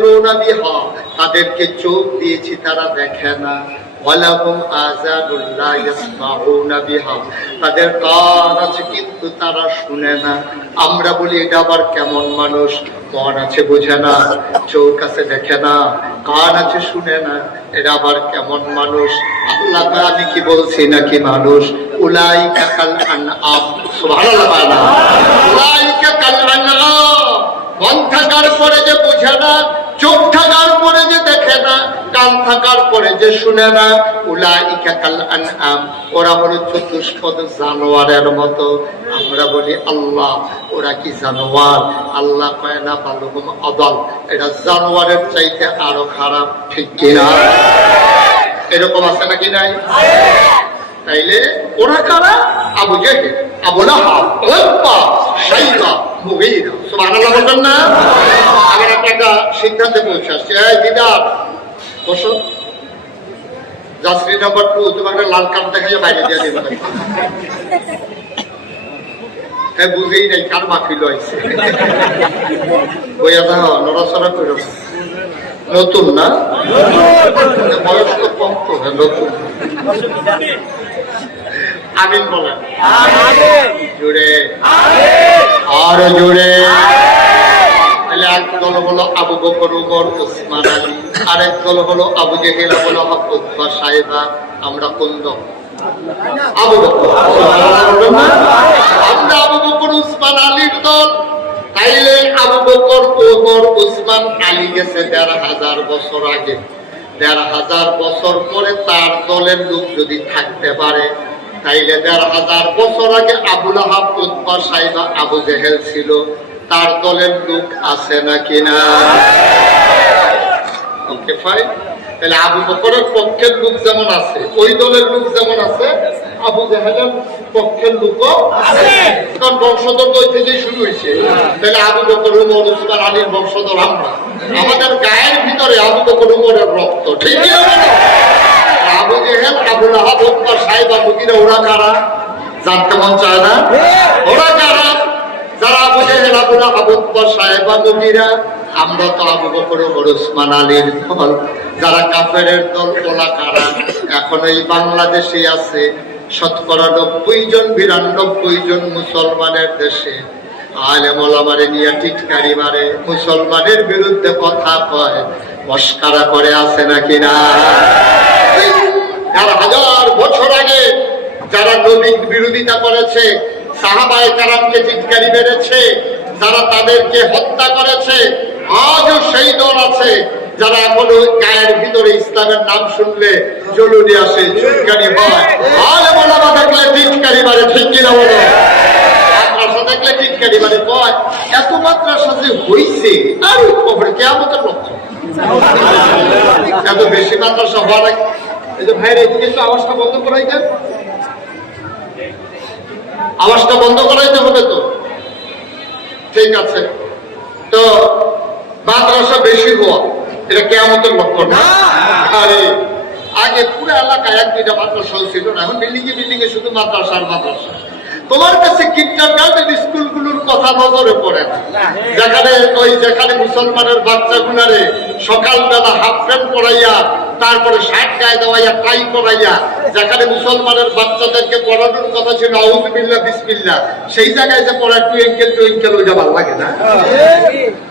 ইউবসিরুনা বিহা, তাদেরকে চোখ দিয়েছি তারা দেখে না, ওয়ালাহুম আযানুন লা ইয়াসমাউনা বিহা, তাদের কান আছে কিন্তু তারা শুনে না। আমরা বলি এটা আবার কেমন মানুষ, মন আছে বোঝে না, চোখ আছে দেখে না, কান আছে শুনে না, এটা আবার কেমন মানুষ? আল্লাহ কয় আমি কি বলছি নাকি মানুষ? উলাইকা কাল আনআম, সুবহানাল্লাহ, উলাইকা কাল আনআম। মন থাকার পরে যে বোঝে না, চোখ থাকার পরে যে দেখে না, কান থাকার পরে যে শুনে না, উলাইকা কাল আনআম, ওরা হলো চতুষ্পদ জানোয়ারের মতো। আমরা বলি আল্লাহ ওরা কি জানোয়ার? আল্লাহ কয় না, বালুহুম আদাল, এটা জানোয়ারের চাইতে আরো খারাপ, ঠিক কিনা? এরকম আছে নাকি নাই? তাইলে ওরা কারা? আবু জেহেল, আবু লাহাব, উতবা, শাইবা, মুগীরা, সুবহানাল্লাহ বলবেন না? আমরা একটা সিদ্ধান্তে পৌঁছে আসছি। এই দিদার বসো, যাত্রী নাম্বার 2, তোমাকে লাল কার্ড দেখাইয়া বাইরে দিয়ে দিবে। হ্যাঁ, বুঝেই নাই কার মাহফিল হয়েছে। বইয়া দাও, নড়াচড়া করো। নতুন না, বয়স তো কম তো, নতুন। আমিন বলেন, জোরে, আরো জোরে। তাহলে এক দল হলো আবু বকর, উমর, ওসমান, আলী, আরেক দল হলো আবু জেহেল, আবু লাহাব, উতবা, শাইবা। আমরা কোন দল? আবু বকর। আমরা আবু বকর, উসমান, আলীর দল। তাইলে আবু বকর, ওমর, ওসমান, আলী গেছে ১৫০০ বছর আগে। ১৫০০ বছর পরে তার দলের লোক যদি থাকতে পারে, তাইলে ১৫০০ বছর আগে আবু লাহাব, উতবা, শাইবা, আবু জেহেল ছিল, তার দলের লোক আছে নাকি না? Okay fine. তাহলে আবু বকরের পক্ষের লোক যেমন আছে, ওই দলের লোক যেমন আছে, আবু জেহেলের পক্ষের লোকও আছে। কারণ বংশধর ওই থেকেই শুরু হয়েছে। তাহলে আবু বকর, উমর, ওসমান, আলীর বংশধর আমরা। আমাদের গায়ের ভিতরে আবু বকর, উমরের রক্ত, ঠিক কি না? আবু জেহেল, আবু লাহাব, উতবা, শাইবা, মুগীরা, ওরা কারা? জানতে মন চায় না? ওরা কারা? যারা আবু জেহেল, আবু লাহাব, উতবা, শাইবা, মুগীরা। আমরা তো আবু বকর, উমর, ওসমান, আলীর দল। যারা কাফেরের দল, ওরা কারা? এখন এই বাংলাদেশে আছে শতকরা ৯০ জন, ৯২ জন মুসলমানের দেশে আলেম ওলামারে নিয়ে টিটকারি মারে, মুসলমানের বিরুদ্ধে কথা কয়, মস্কারা করে, আছে নাকি না? ১,০০০ বছর আগে যারা নবীর বিরোধিতা করেছে, সাহাবায়ে কেরামকে টিটকারি মেরেছে, যারা তাদেরকে হত্যা করেছে, আজও সেই দল আছে যারা এখনো গায়ের ভিতরে ইসলামের নাম শুনলে জলুনি আসে, চুলকানি হয়। আলেম ওলামা দেখলে টিটকারি মারে, ঠিক কিনা বলো? মাদ্রাসা দেখলে টিটকারি মারে, কয় এত মাদ্রাসা যে হইছে আর কবরে কিয়ামতের লক্ষ্য। এত বেশি মাদ্রাসা হওয়া লাগে। এই যে ভাইরা এদিকে একটু আওয়াজটা বন্ধ করাই দেন, আওয়াজটা বন্ধ করাইতে হবে তো, ঠিক আছে? তো মাদ্রাসা বেশি হওয়া এটা কিয়ামতের লক্ষণ না? আরে আগে পুরো এলাকায় ১-২টা মাদ্রাসা ছিল না, এখন বিল্ডিং এ শুধু মাদ্রাসা আর মাদ্রাসা। তোমার কাছে কিন্ডারগার্টেন স্কুলগুলোর কথা নজরে পড়ে না, যেখানে মুসলমানের বাচ্চাগুলারে সকালবেলা হাফ প্যান্ট পরাইয়া, তারপরে শার্ট গায়ে দেওয়াইয়া, টাই পরাইয়া, যেখানে মুসলমানের বাচ্চাদেরকে পড়ানোর কথা ছিল আউযুবিল্লাহ বিসমিল্লাহ, সেই জায়গায় যে পড়া টুইঙ্কেল টুইঙ্কেল, ওইটা ভালো লাগে না,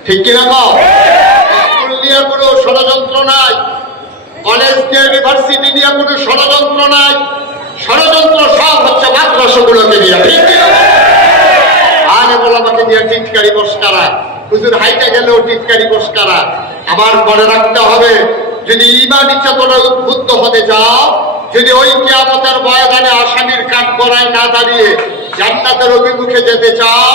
ঠিক কিনা? স্কুল নিয়ে কোনো ষড়যন্ত্র নাই, কলেজ ইউনিভার্সিটি নিয়ে কোনো ষড়যন্ত্র নাই, ষড়যন্ত্র সব হচ্ছে মাদ্রাসাগুলোকে নিয়ে, ঠিক কিনা? আলেম ওলামাকে দিয়ে টিটকারি মস্কারা, হুজুর হাইটে গেলেও টিটকারি মস্কারা। আবার মনে রাখতে হবে, যদি ঈমানি চেতনা উদ্বুদ্ধ হতে যাও, যদি ওই কিয়ামতের ময়দানে আসামির কাঠ গড়ায় না দাঁড়িয়ে জান্নাতের অভিমুখে যেতে চাও,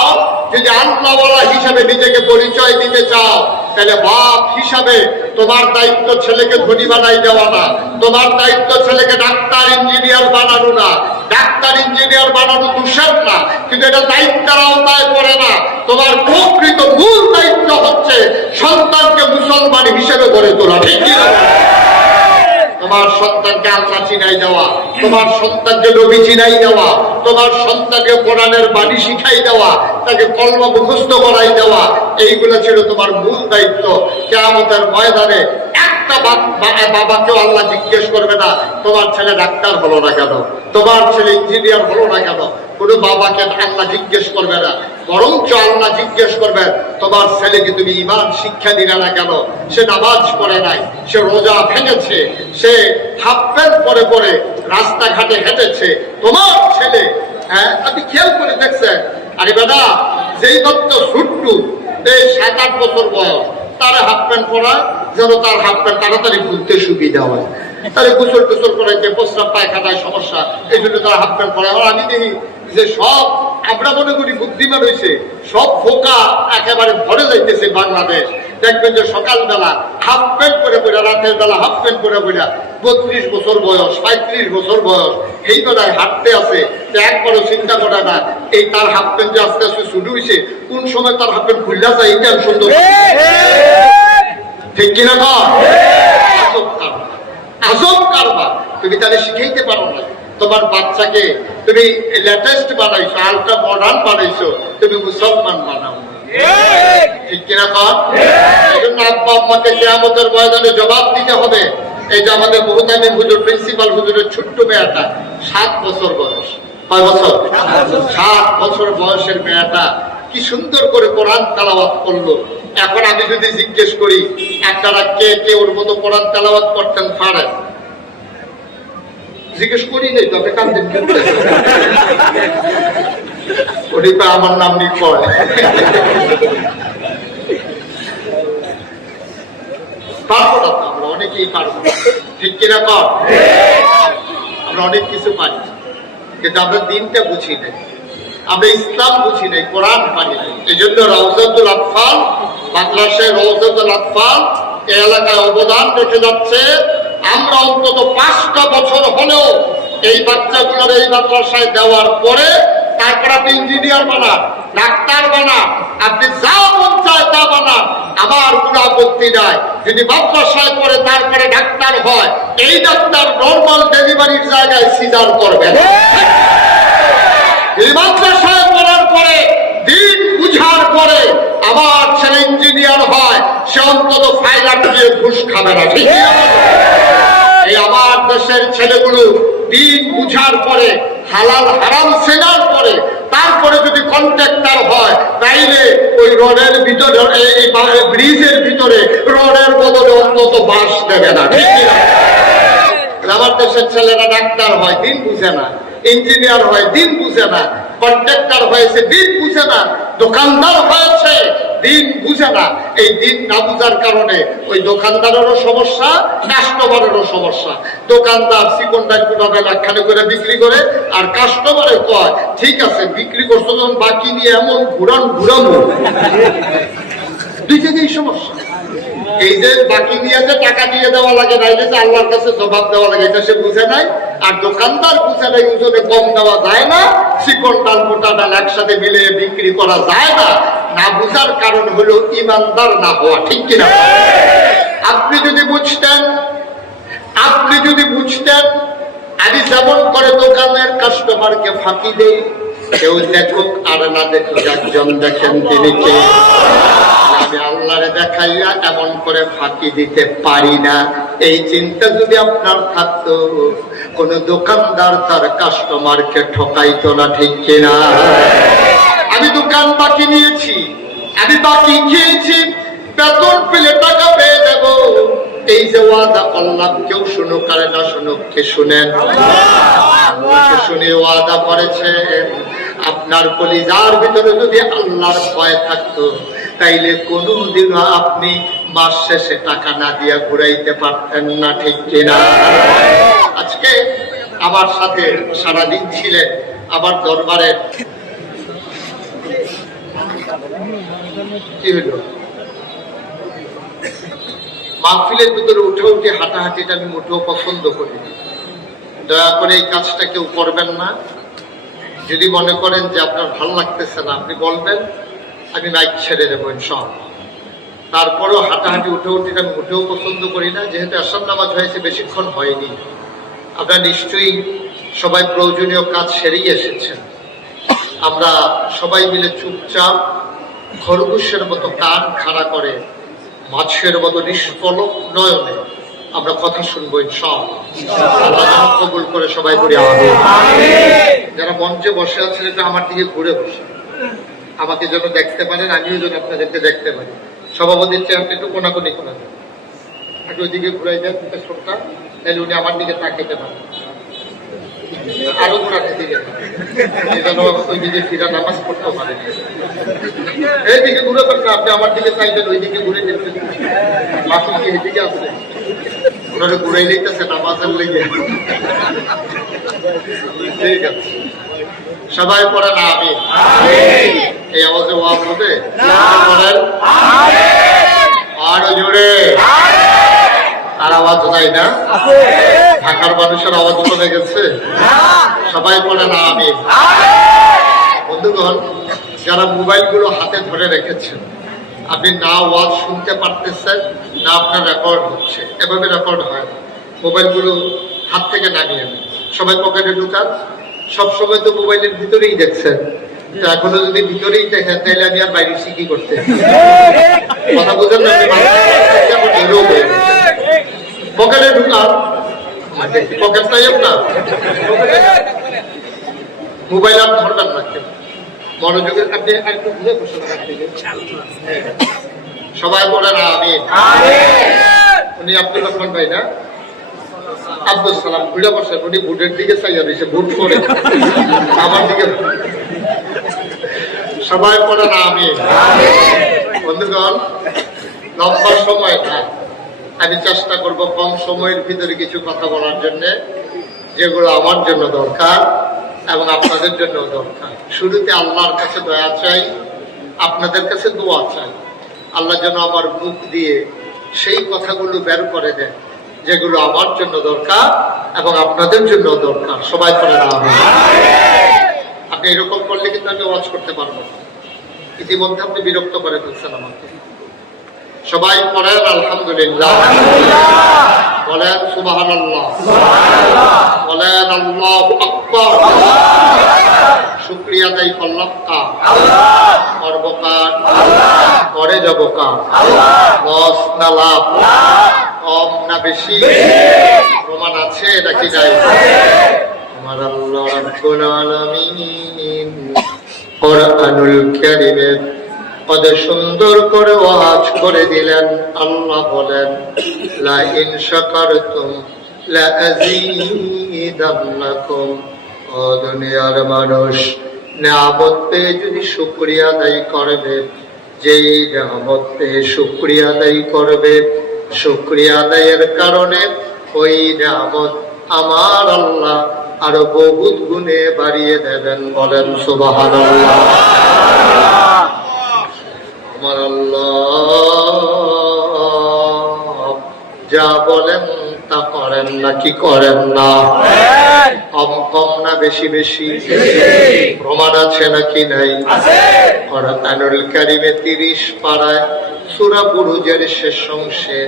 যদি আল্লাহওয়ালা হিসাবে নিজেকে পরিচয় দিতে চাও, তাহলে বাপ হিসাবে তোমার দায়িত্ব ছেলেকে ধনী বানাই দেওয়া না, তোমার দায়িত্ব ছেলেকে ডাক্তার ইঞ্জিনিয়ার বানানো না। ডাক্তার ইঞ্জিনিয়ার বানানো দোষের না, কিন্তু এটা দায়িত্বের আওতায় পড়ে না। তোমার প্রকৃত মূল দায়িত্ব হচ্ছে সন্তানকে মুসলমান হিসেবে গড়ে তোলা, ঠিক কি না? তোমার সন্তানকে আল্লাহ চিনাই দেওয়া, তোমার সন্তানকে নবী চিনাই দেওয়া, তোমার সন্তানকে কোরআনের বাণী শিখাই দেওয়া, তাকে কলমা মুখস্থ করাই দেওয়া, এইগুলো ছিল তোমার মূল দায়িত্ব। কিয়ামতের ময়দানে একটা বাবাকেও আল্লাহ জিজ্ঞেস করবে না তোমার ছেলে ডাক্তার হলো না কেন, তোমার ছেলে ইঞ্জিনিয়ার হলো না কেন। কোনো বাবাকে আল্লাহ জিজ্ঞেস করবে না, বরঞ্চ আল্লাহ জিজ্ঞেস করবেন তোমার ছেলেকে তুমি ঈমান শিক্ষা দিলে না কেন, সে নামাজ পড়ে নাই, সে রোজা ভেঙেছে, সে হাফ প্যান্ট পরে পরে রাস্তাঘাটে হেঁটেছে, তোমার ছেলে। হ্যাঁ, আপনি খেয়াল করে দেখছেন, আরে বেটা যেই মাত্র ছুট্টু এই 7-8 বছর বয়স, তার হাফ প্যান্ট পরা যেন তার হাফ প্যান্ট তাড়াতাড়ি খুলতে সুবিধা হয়, তাহলে গোসল টোসল করাইতে প্রস্রাব পায়খানায় সমস্যা, এই জন্য তারা হাফ প্যান্ট পরে। আর আমি দেখি যে সব আমরা মনে করি বুদ্ধিমান হয়েছে, সব ফোকা একেবারে ভরে যাইতেছে বাংলাদেশ। দেখবেন যে সকালবেলা হাফ প্যান্ট করে পড়া, রাতের বেলা হাফ প্যান্ট করে পড়া, 32 বছর বয়স 35 বছর বয়স এই বেলায় হাঁটতে আছে, একবারও চিন্তা করে না এই তার হাফ প্যান্ট যে আস্তে আস্তে শুরু হয়েছে, কোন সময় তার হাফ প্যান্ট খুললা যায় এই টেনশন তো, ঠিক কিনা কর? আজব কারবার। তুমি তাহলে শিখাইতে পারো না, তোমার বাচ্চাকে তুমি লেটেস্ট বানাইছো, আলট্রা মডার্ন বানাইছো, তুমি মুসলমান বানাও, ঠিক কিনা কর? এই জন্য আব্বা আম্মাকে কিয়ামতের ময়দানে জবাব দিতে হবে। এই যে আমাদের মুহতামিম হুজুর, প্রিন্সিপাল হুজুরের ছোট্ট মেয়েটা 7 বছর বয়স, 5 বছর 7 বছর বয়সের মেয়েটা কি সুন্দর করে কোরআন তেলাওয়াত করলো। এখন আমি যদি জিজ্ঞেস করি আপনারা কে কে ওর মতো কোরআন তেলাওয়াত করতেন পারেন, জিজ্ঞেস করি নেই, তবে কান্দেন ওটা আমার নাম নিয়ে কয়। পারবো না, আমরা অনেকেই পারবো, ঠিক কিনা কর? আমরা অনেক কিছু পারি, কিন্তু আমরা দিনটা বুঝি নাই, আমরা ইসলাম বুঝি নাই, কোরআন পারি নাই। এই জন্য রওজাতুল আতফাল, বাংলাদেশের রওজাতুল আতফাল এই এলাকায় অবদান রেখে যাচ্ছে। আমরা অন্তত 5টা বছর হলেও এই বাচ্চাগুলোর এই মাদ্রাসায় দেওয়ার পরে তারপর আপনি ইঞ্জিনিয়ার বানান, ডাক্তার বানান, আপনি যা মন চায় তা বানান, আমার কোনো আপত্তি নাই। যদি মাদ্রাসায় পড়ে তারপরে ডাক্তার হয়, এই ডাক্তার নর্মাল ডেলিভারির জায়গায় সিজার করবেন। এই মাদ্রাসায় পড়ার পরে দিন বুঝার পরে আমার ছেলে ইঞ্জিনিয়ার হয়, সে অন্তত ফাইলার দিয়ে ঘুষ খাবে না, ঠিক আছে? এই আমার দেশের ছেলেগুলো দিন বুঝার পরে, হালাল হারাম চেনার পরে, তারপরে যদি কন্ট্রাক্টর হয়, তাইলে ওই রডের ভিতরে, এই ব্রিজের ভিতরে রডের বদলে অন্তত বাঁশ দেবে না, ঠিক আছে? আমার দেশের ছেলেরা ডাক্তার হয়, দিন বুঝে না, ইঞ্জিনিয়ার হয়, দিন বুঝে না, কন্ট্রাক্টর হয়েছে, দিন বুঝে না, দোকানদার হয়েছে, দিন বুঝে না। এই দিন না বুঝার কারণে ওই দোকানদারেরও সমস্যা, কাস্টমারেরও সমস্যা। দোকানদার চিকনদার কোটাবে লাখখানে করে বিক্রি করে, আর কাস্টমারে কয় ঠিক আছে বিক্রি করছো, যখন বাকি নিয়ে এমন ঘুরাবো, দুই জায়গায় সমস্যা। এই যে বাকি নিয়ে যে টাকা দিয়ে দেওয়া লাগে না, এই যে আল্লাহর কাছে জবাব দেওয়া লাগে, এটা সে বুঝে নাই। আর দোকানদার বুঝে নাই ওজনে কম দেওয়া যায় না, চিকন ডাল মোটা ডাল একসাথে মিলিয়ে বিক্রি করা যায় না। না বুঝার কারণ হলো ইমানদার না হওয়া, ঠিক কিনা? আপনি যদি বুঝতেন, আমি যেমন করে দোকানের কাস্টমারকে ফাঁকি দেই, কেউ দেখুক আর না দেখুক, একজন দেখেন তিনি কে। আমি আল্লাহরে দেখাইয়া এমন করে ফাঁকি দিতে পারি না, এই চিন্তা যদি আপনার থাকতো, কোন দোকানদার তার কাস্টমারকে ঠকাইতো না, ঠিক কিনা? আমি দোকান বাকি নিয়েছি, আমি বাকি খেয়েছি, বেতন পেলে টাকা পেয়ে দেব, এই যে ওয়াদা করলাম, কেউ শুনুক আর না শুনুক, কে শুনেন? শুনে ওয়াদা করেছেন। আপনার কলিজার ভিতরে যদি আল্লাহর ভয় থাকতো, তাইলে কোনদিনও আপনি মাস শেষে টাকা না দিয়া ঘুরাইতে পারতেন না, ঠিক কিনা? আজকে আমার সাথে সারাদিন ছিলেন আমার দরবারে, কি হলো? মাহফিলের ভিতরে উঠে উঠে হাঁটাহাঁটিটা আমি মোটেও পছন্দ করি। দয়া করে এই কাজটা কেউ করবেন না। যদি মনে করেন যে আপনার ভালো লাগতেছে না, আপনি বলবেন, আমি মাইক ছেড়ে দেবো ইনশাআল্লাহ। তারপরেও হাঁটাহাঁটি উঠে আমি উঠেও পছন্দ করি না, যেহেতু আসার নামাজ হয়েছে, বেশিক্ষণ হয়নি। আপনারা নিশ্চয়ই সবাই প্রয়োজনীয় কাজ সেরেই এসেছেন। আমরা সবাই মিলে চুপচাপ খরগোশের মতো কান খাড়া করে মাছের মতো নিষ্পলক নয়নে আমরা কথা শুনবো ইনশাআল্লাহ। আল্লাহ যেন কবুল করে সবাই করি আমিন। যারা মঞ্চে বসে আছেন একটু আমার দিকে ঘুরে বসে, আমাকে যেন দেখতে পারেন, আমিও যেন আপনাদেরকে দেখতে পারি। সভাপতির চেয়ারটা একটু কোনাকুনি করে দেন, একটু ওইদিকে ঘুরাই দেন ছোটটা, তাহলে উনি আমার দিকে তাকাইতে পারেন। আরো ঘোরাতে দিকে যেন ওইদিকে ফিরা নামাজ পড়তে পারেন। এইদিকে ঘুরে পারেন, আপনি আমার দিকে চাইবেন, ওইদিকে ঘুরে দেখবেন বাকি কি এদিকে আছে, ওনারা ঘুরাই নিতেছে নামাজের লেগে। ঠিক আছে, সবাই পড়েন আমিন। এই আওয়াজে ওয়াজ হবে, পড়েন আরো জোরে। আর আওয়াজ নাই না? ঢাকার মানুষের আওয়াজ কমে গেছে? সবাই পড়েন আমিন। বন্ধুগণ, যারা মোবাইল গুলো হাতে ধরে রেখেছেন, আপনি না ওয়াজ শুনতে পারতেছেন, না আপনার রেকর্ড হচ্ছে, এভাবে রেকর্ড হয় না। মোবাইল গুলো হাত থেকে নামিয়ে নেন, সবাই পকেটে ঢুকান। সবসময় তো মোবাইলের ভিতরেই দেখছেন, তো এখনো যদি ভিতরেই দেখেন তাহলে আমি আর বাইরে কি করতে কথা বুঝেন না? পকেটে ঢুকান, পকেট নাই আপনার, মোবাইল আর ধরবেন না কেউ, মনোযোগের। আপনি একটু ঘুরে বসে সবাই বলেন আমিন। উনি আব্দুল রহমান ভাই না? আব্দুল সালাম ঘুরে বসেন, উনি ভোটের দিকে চাইয়া দিয়েছে, ভোট করে আমার দিকে। সবাই পড়েন আমিন। বন্ধুগণ, লম্বা সময় না, আমি চেষ্টা করব কম সময়ের ভিতরে কিছু কথা বলার জন্য, যেগুলো আমার জন্য দরকার এবং আপনাদের জন্য দরকার। শুরুতে আল্লাহর কাছে দয়া চাই, আপনাদের কাছে দোয়া চাই। আল্লাহ যেন আমার মুখ দিয়ে সেই কথাগুলো বের করে দেন যেগুলো আমার জন্য দরকার এবং আপনাদের জন্য দরকার। সবাই পড়েন আমিন। আপনি এরকম করলে কিন্তু আমি ওয়াজ করতে পারবো না। ইতিমধ্যে আপনি বিরক্ত করে ফেলছেন আমাকে। সবাই পড়েন আলহামদুলিল্লাহ, বলেন সুবহানাল্লাহ, বলেন আল্লাহু আকবার। শুকরিয়া আদায় করলাম কার? করব কার? করে যাব কার? লস না লাভ? কম না বেশি? প্রমাণ আছে নাকি নাই? আমার আল্লাহ রাব্বুল আলামিন কোরআনুল কারীমে কত সুন্দর করে ওয়াজ করে দিলেন। আল্লাহ বলেন, লা ইন শাকারতুম লা আযীদান্নাকুম। ও দুনিয়ার মানুষ, নিয়ামত পেয়ে যদি শুকরিয়া আদায় করবে, যেই নিয়ামত পেয়ে শুকরিয়া আদায় করবে, শুকরিয়া আদায়ের কারণে ওই নিয়ামত আমার আল্লাহ আরো বহুত গুণে বাড়িয়ে দেবেন। বলেন সুবহানাল্লাহ। আমার আল্লাহ যা বলেন তা করেন নাকি করেন না? কম কম না বেশি বেশি? প্রমাণ আছে নাকি নাই? কোরআনুল কারীমে 30 পারায় সূরা বুরুজের শেষ অংশে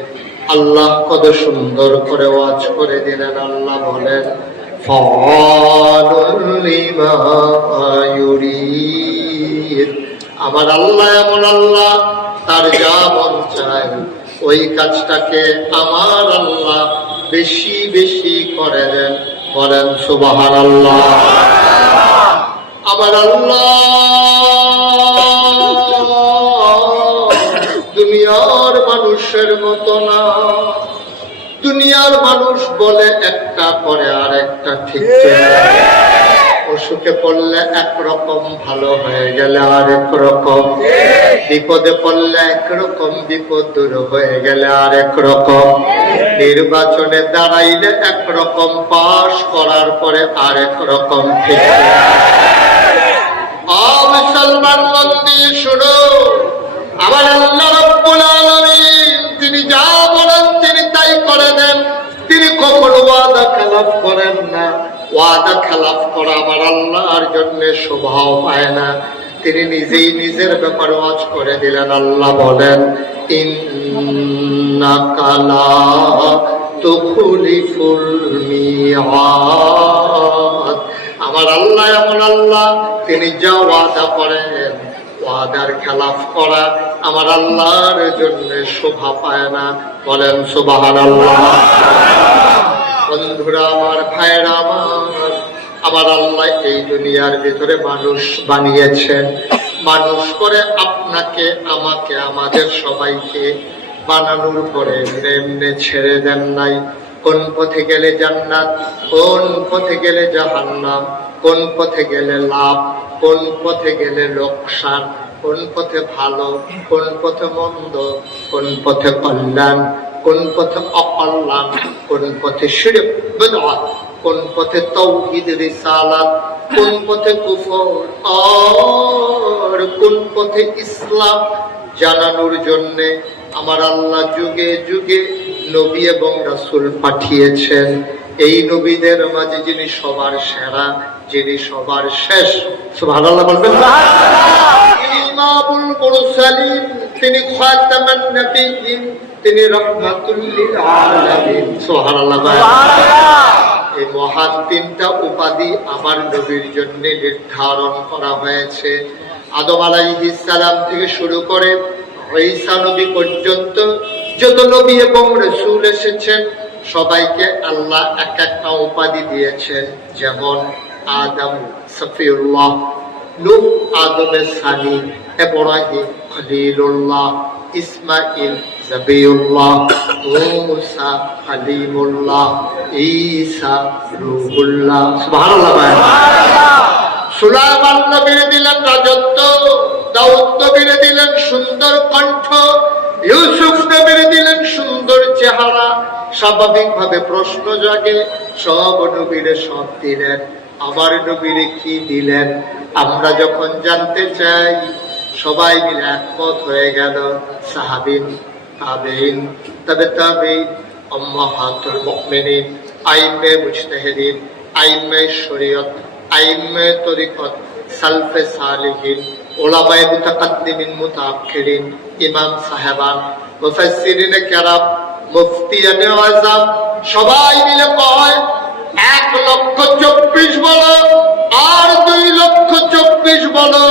আল্লাহ কত সুন্দর করে ওয়াজ করে দিলেন। আল্লাহ বলেন, ফাআলুল লিমা ইউরিদ। আমার আল্লাহ এমন আল্লাহ, তার যা মন চায় ওই কাজটাকে আমার আল্লাহ বেশি বেশি করে দেন। বলেন সুবহানাল্লাহ। আমার আল্লাহ দুনিয়ার মানুষের মতো না। দুনিয়ার মানুষ বলে একটা, করে আর একটা ঠিক না। অসুখে পড়লে একরকম, ভালো হয়ে গেলে আরেক রকম। বিপদে পড়লে একরকম, বিপদ দূর হয়ে গেলে আরেক রকম। নির্বাচনে দাঁড়াইলে একরকম, পাশ করার পরে আরেক রকম। ঠিক মুসলমান মন দিয়ে শুনো, আমার আল্লাহ রাব্বুল আলামিন তিনি যা বলেন তিনি তাই করে দেন। তিনি কখনো ওয়াদা খেলাফ করেন না। ওয়াদা খেলাফ করা আমার আল্লাহর জন্য শোভা পায় না। তিনি নিজেই নিজের ব্যাপারে ওয়াজ করে দিলেন। আল্লাহ বলেন, ইন্নাকা লা তুখলিফুল মিআদ। আমার আল্লাহ এমন আল্লাহ, তিনি যা ওয়াদা করেন ওয়াদার খেলাফ করা আমার আল্লাহর জন্য শোভা পায় না। বলেন সুবহানাল্লাহ। বন্ধুরা আমার, ভাইরা আমার, আমার আল্লাহ এই দুনিয়ার ভিতরে মানুষ বানিয়েছেন। মানুষ করে আপনাকে, আমাকে, আমাদের সবাইকে বানানোর পরে এমনি এমনি ছেড়ে দেন নাই। কোন পথে গেলে জান্নাত, কোন পথে গেলে জাহান্নাম, কোন পথে গেলে লাভ, কোন পথে গেলে লোকসান, কোন পথে ভালো, কোন পথে মন্দ, কোন পথে কল্যাণ, কোন পথে অকল্যাণ, কোন পথে শিরক বিদআত, কোন পথে তাওহীদ রিসালাত, কোন পথে কুফর আর কোন পথে ইসলাম জানানোর জন্য আমার আল্লাহ যুগে যুগে নবী এবং রাসূল পাঠিয়েছেন। এই নবীদের মাঝে যিনি সবার সেরা, যিনি সবার শেষ, সুবহানাল্লাহ বলবেন না? ইমামুল মুরসালিন, তিনি খাতামান নবিয়্যিন, তিনি রাহমাতুল লিল আলামিন, সুবহানাল্লাহ। এই মহান তিনটা উপাধি আমার নবীর জন্য নির্ধারণ করা হয়েছে। আদম আলাইহিস সালাম থেকে শুরু করে ঈসা নবী পর্যন্ত যত নবী এবং রাসূল এসেছেন সবাইকে আল্লাহ এক একটা উপাধি দিয়েছেন। যেমন আদম সফিউল্লাহ, নূহ আদমের সানি, ইব্রাহিম খলিলুল্লাহ, ইসমাইল জবিউল্লাহ, মুসা কালিমুল্লাহ, ঈসা রূহুল্লাহ, সুবহানাল্লাহ। সুলাইমান নবীর দিলেন রাজত্ব, দাউদ নবীর দিলেন সুন্দর কণ্ঠ, ইউসুফ নবীর দিলেন সুন্দর চেহারা। স্বাভাবিকভাবে প্রশ্ন জাগে, সব নবীরে সব দিলেন, আমার নবীরে কি দিলেন? আমরা যখন জানতে চাই সবাই মিলে একমত হয়ে গেল। সাহাবিন, তাবেঈন, তবে তাবেঈন, উম্মাহাতুল মুমিনিন, আইম্মে মুজতাহিদিন, আইম্মে শরীয়ত, আইম্মে তরিকত, সালফে সালিহিন, উলামায়ে মুতাকাদ্দিমিন মুতাআখিরিন, ইমাম সাহেবান, মুফাসসিরিনে কেরাম, মুফতিয়ানে আযম, সবাই মিলে কয় 1,24,000 বলো আর 2,24,000 বলো,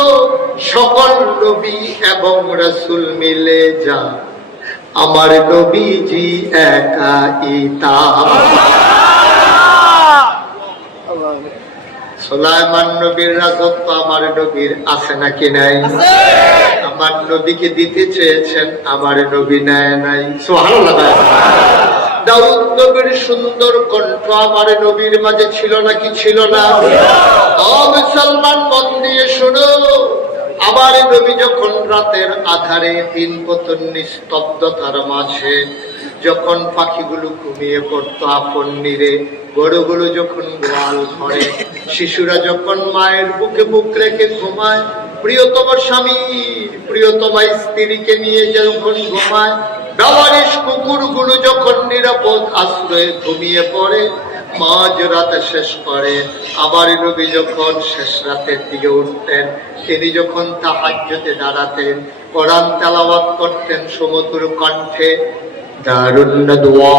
সকল নবী এবং রাসূল মিলে যা আমার নবীজি একাই তা। সুলাইমান নবীর রাজত্ব আমার নবীর আছে নাকি নাই? আমার নবীকে দিতে চেয়েছেন, আমার নবী নেয় নাই, সুবহানাল্লাহ। দাউদ নবীর সুন্দর কণ্ঠ আমার নবীর মাঝে ছিল নাকি ছিল না? ও মুসলমান, মন দিয়ে শোনো, আমার নবী যখন রাতের আধারে দিনপতন নিস্তব্ধতার মাঝে যখন পাখিগুলো ঘুমিয়ে পড়তো আপন নীরে, গরুগুলো যখন গোয়াল ঘরে, শিশুরা যখন মায়ের বুকে বুক রেখে ঘুমায়, প্রিয়তম স্বামী প্রিয়তমা স্ত্রীকে নিয়ে যখন ঘুমায়, বেওয়ারিশ কুকুরগুলো যখন নিরাপদ আশ্রয়ে ঘুমিয়ে পড়ে, মাঝ রাতে শেষ করে আমার নবী যখন শেষ রাতের দিকে উঠতেন, তিনি যখন তাহাজ্জুদে দাঁড়াতেন, কোরআন তেলাওয়াত করতেন সুমধুর কণ্ঠে, দারুন নাদওয়া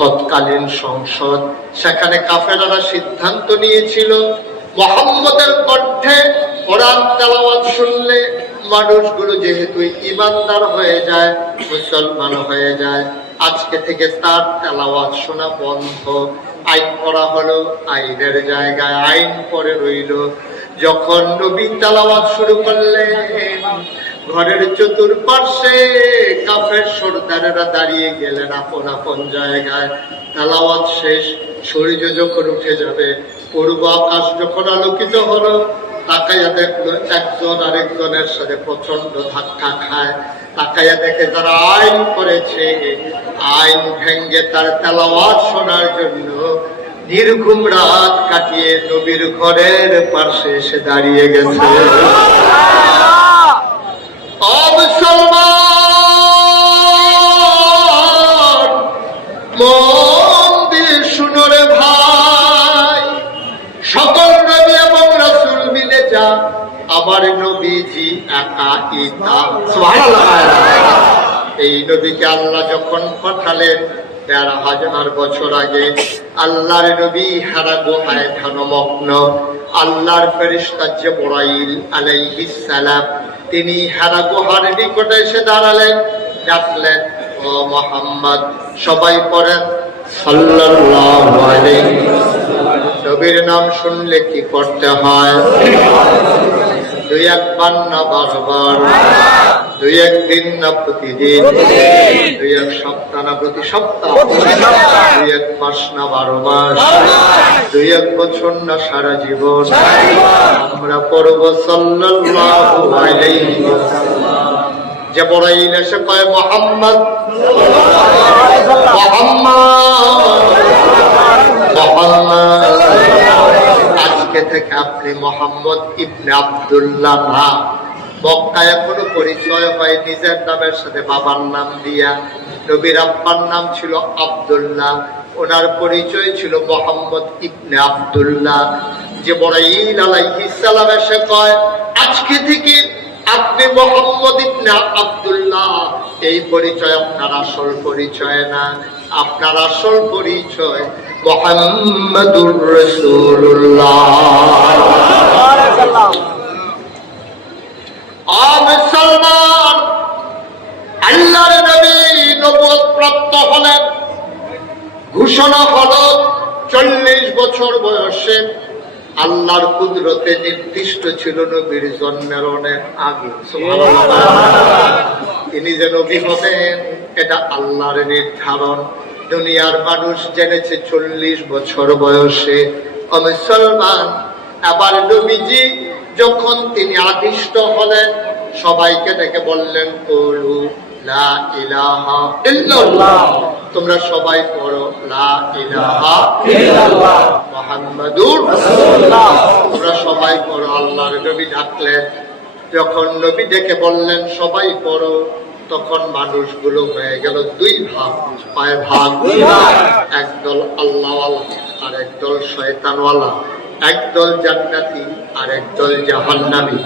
তৎকালীন সংসদ, সেখানে কাফেররা সিদ্ধান্ত নিয়েছিল মুহাম্মদের কণ্ঠে কোরআন তেলাওয়াত শুনলে মানুষগুলো যেহেতু ঈমানদার হয়ে যায়, মুসলমান হয়ে যায়, আজকে থেকে তার তেলাওয়াত শোনা বন্ধ। আইন করা হলো, আইনের জায়গায় আইন পড়ে রইল। যখন নবী তেলাওয়াত শুরু করলেন, ঘরের চতুর্পার্শ্বে কাফের সর্দারেরা দাঁড়িয়ে গেলেন আপন আপন জায়গায়। তেলাওয়াত শেষ, সূর্য যখন উঠে যাবে, পূর্ব আকাশ যখন আলোকিত হলো, তাকাইয়া দেখলো একজন আরেকজনের সাথে প্রচন্ড ধাক্কা খায়। তাকাইয়া দেখে যারা আইন করেছে, আইন ভেঙ্গে তার তেলাওয়াত শোনার জন্য নির্ঘুম রাত কাটিয়ে নবীর ঘরের পাশে এসে দাঁড়িয়ে গেছে। মুসলমান, মন দিয়ে শুনো রে ভাই, সকল নবী এবং রাসূল মিলে যা আমার নবীজি একাই তা, সুবহানাল্লাহ। এই নবীকে আল্লাহ যখন পাঠালেন ১৩,০০০ বছর আগে, আল্লাহর নবী হারা গুহায় ধ্যানমগ্ন। আল্লাহর ফেরেশতা জিবরাইল আলাইহিস সালাম তিনি হারা গুহার নিকটে এসে দাঁড়ালেন, ডাকলেন, ও মুহাম্মদ। সবাই পড়েন সাল্লাল্লাহু আলাইহি। নবীর নাম শুনলে কি করতে হয়? ২-১ না বারবার, ২-১ দিন না প্রতিদিন, ২-১ সপ্তাহ না প্রতি সপ্তাহ, ২-১ মাস না ১২ মাস, ২-১ বছর না সারা জীবন আমরা পড়ব সাল্লাল্লাহু আলাইহি ওয়াসাল্লাম। জিবরাইল এসে কয়, মুহাম্মদ, আজকে থেকে আপনি মোহাম্মদ ইবনে আব্দুল্লাহ না। মক্কায় এখনো পরিচয় হয় নিজের নামের সাথে বাবার নাম দিয়া। নবীর আব্বার নাম ছিল আব্দুল্লাহ, ওনার পরিচয় ছিল মোহাম্মদ ইবনে আব্দুল্লাহ। জিবরাইল আলাইহিস সালাম এসে কয়, আজকে থেকে আপনি মোহাম্মদ ইবনে আব্দুল্লাহ। এই পরিচয় আপনার আসল পরিচয় না, আপনার আসল পরিচয় মুহাম্মাদুর রাসূলুল্লাহ। মুসলমান, আল্লাহর নবী নবুয়ত প্রাপ্ত হলেন, ঘোষণা হলো ৪০ বছর বয়সে। আল্লাহর কুদরতে নির্দিষ্ট ছিল নবীর জন্মের অনেক আগে তিনি যে নবী হবেন এটা আল্লাহর নির্ধারণ। দুনিয়ার মানুষ জেনেছে ৪০ বছর বয়সে। ও মুসলমান, আবার নবীজি যখন তিনি আদিষ্ট হলেন, সবাইকে ডেকে বললেন, কুলু লা ইলাহা ইল্লাল্লাহ। তোমরা সবাই পড়ো লা ইলাহা ইল্লাল্লাহ মুহাম্মাদুর রাসূলুল্লাহ। তোমরা সবাই পড়ো। আল্লাহর নবী ডাকলেন, যখন নবী ডেকে বললেন সবাই পড়ো, তখন মানুষগুলো হয়ে গেল ২ ভাগ, কয় ভাগ? একদল আল্লাহওয়ালা আর একদল শয়তানওয়ালা, একদল জান্নাতি আর একদল জাহান্নামী,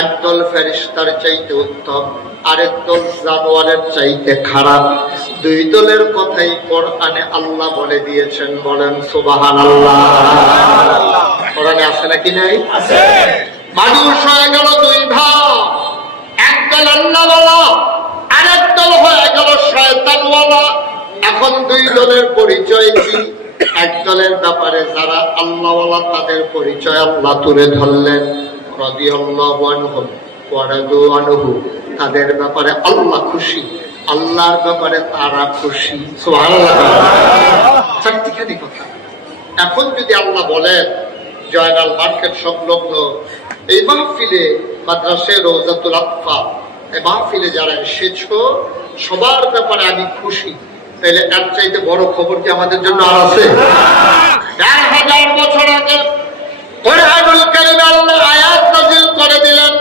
একদল ফেরেশতার চাইতে উত্তম, আরেক দল জানোয়ারের চাইতে খারাপ। ২ দলের কথাই কোরআনে আল্লাহ বলে দিয়েছেন। বলেন সুবহানাল্লাহ। কোরআনে আছে নাকি নাই? আছে। মানুষ হয়ে গেল ২ ভাগ, একদল আল্লাহওয়ালা, আরেক দল হয়ে গেল শয়তানওয়ালা। এখন ২ দলের পরিচয় কি? এক দলের ব্যাপারে যারা আল্লাহওয়ালা তাদের পরিচয় আল্লাহ তুলে ধরলেন, রাদিয়াল্লাহু আনহুম ওয়া রাদু আনহু। তাদের ব্যাপারে আল্লাহ খুশি, আল্লাহর ব্যাপারে তারা খুশি। সুবহানাল্লাহ। চারটিখানি কথা। এখন যদি আল্লাহ বলেন, জয়নাল মার্কেট সংলগ্ন এই মাহফিলে, মাদ্রাসায়ে রওজাতুল আতফাল, এই মাহফিলে যারা এসেছো সবার ব্যাপারে আমি খুশি, তাহলে এর চাইতে বড় খবর কি আমাদের জন্য আর আছে? ৪০০০ বছর আগে কোরআনুল কারীমে আল্লাহ আয়াত নাযিল করে দিলেন,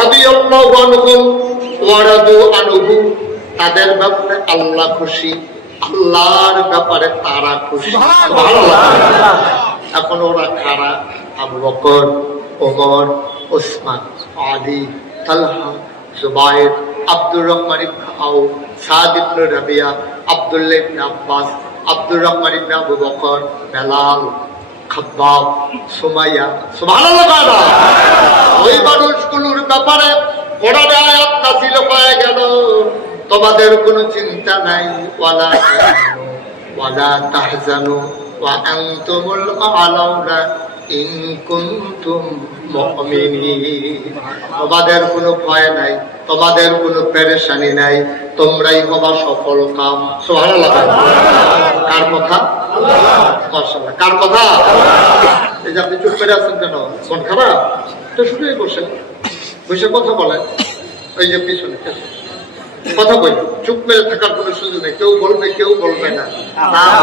রাদিয়াল্লাহু আনহুম ওয়া রাদু আনহু। তাদের ব্যাপারে আল্লাহ খুশি, আল্লাহর ব্যাপারে তারা খুশি। সুবহানাল্লাহ। এখন ওরা কারা? আবু বকর, ওমর, ওসমান, আলী, তালহা, জুবায়ের, আব্দুর রহমান ইবনে আউফ, সাদ ইবনে রাবিয়া, আব্দুল্লাহ ইবনে আব্বাস, আব্দুর রহমান ইবনে আবু বকর, বেলাল, খাব্বাব, সুমাইয়া। সুবহানাল্লাহ। ওই মানুষগুলোর ব্যাপারে কোরআনে আয়াত নাযিল হয়ে গেল, তোমাদের কোনো চিন্তা নাই, ওয়ালা তাহিনু ওয়ালা তাহজানু ওয়া আনতুমুল আ'লাউনা ইন কুনতুম মুমিনিন। তোমাদের কোনো ভয় নাই, তোমাদের কোনো পেরেশানি নাই, তোমরাই হবা সফল কাম। সুবহানাল্লাহ। কার কথা? মাশাআল্লাহ। কার কথা? এই যে আপনি চুপ করে আছেন কেন? মন খারাপ? তো শুনেই বসেন, বসে কথা বলেন। ওই যে পিছনে কথা বলি, চুপ করে থাকার কোনো সুযোগ নেই। কেউ বলবে, কেউ বলবে না।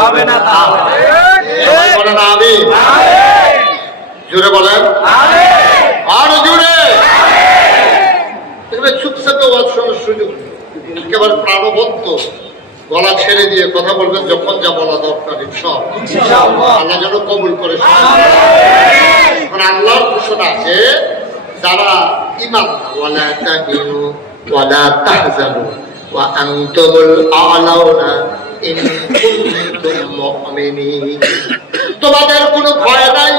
হবে না, সবাই বলেন আমিন। জোরে বলেন আরো জোরে। চুপচাপে ওয়াজ শোনার সুযোগ নেই, একেবারে প্রাণবন্ত গলা ছেড়ে দিয়ে কথা বলবেন যখন যা বলা দরকার। ইনশাআল্লাহ আল্লাহ যেন কবুল করে। আল্লাহর ঘোষণা আছে, যারা ঈমান ওয়ালা তাহিনু ওয়ালা তাহজানু, ওয়া আনতুমুল আ'লাউনা ইন কুনতুম মুমিনিন। তোমাদের কোনো ভয় নাই,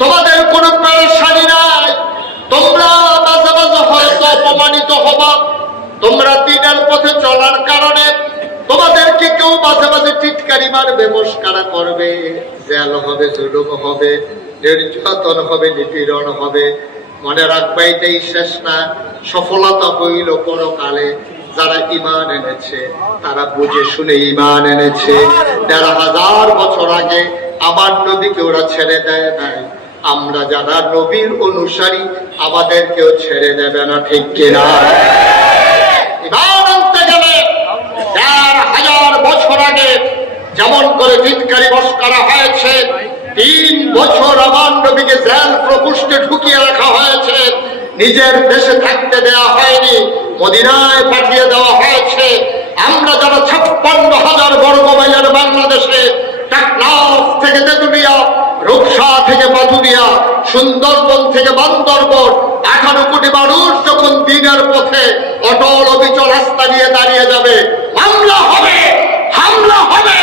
তোমাদের কোনো পেরেশানি নাই। তোমরা মাঝে মাঝে হয়তো অপমানিত হবা, তোমরা দিনের পথে চলার কারণে তোমাদেরকে কেউ মাঝে মাঝে টিটকারি মারবে, মস্কারা করবে, জেল হবে, জুলুম হবে, নির্যাতন হবে, নিপীড়ন হবে। মনে রাখবে এটাই শেষ না, সফলতা হইল পরকালে। যারা ঈমান এনেছে তারা বুঝে শুনে ঈমান এনেছে। ১৫০০০ বছর আগে আমার নবীকে ওরা ছেড়ে দেয় নাই, আমরা যারা নবীর অনুসারী আমাদেরকেও ছেড়ে দেবে না, ঠিক কিনা? ঈমান আনতে গেলে ১৫০০০ বছর আগে যেমন করে টিটকারি মস্কারা হয়েছে, ৩ বছর আমার নবীকে জেল প্রকোষ্ঠে ঢুকিয়ে রাখা হয়েছে, নিজের দেশে থাকতে দেওয়া হয়নি, মদিনায় পাঠিয়ে দেওয়া হয়েছে। আমরা যারা ৫৬,০০০ বর্গ মাইলের বাংলাদেশে, টেকনাফ থেকে তেঁতুলিয়া, রূপসা থেকে পাথুরিয়া, সুন্দরবন থেকে বান্দরবন, ১৮ কোটি মানুষ যখন দিনের পথে অটল অবিচল রাস্তা নিয়ে দাঁড়িয়ে যাবে, মামলা হবে, হামলা হবে,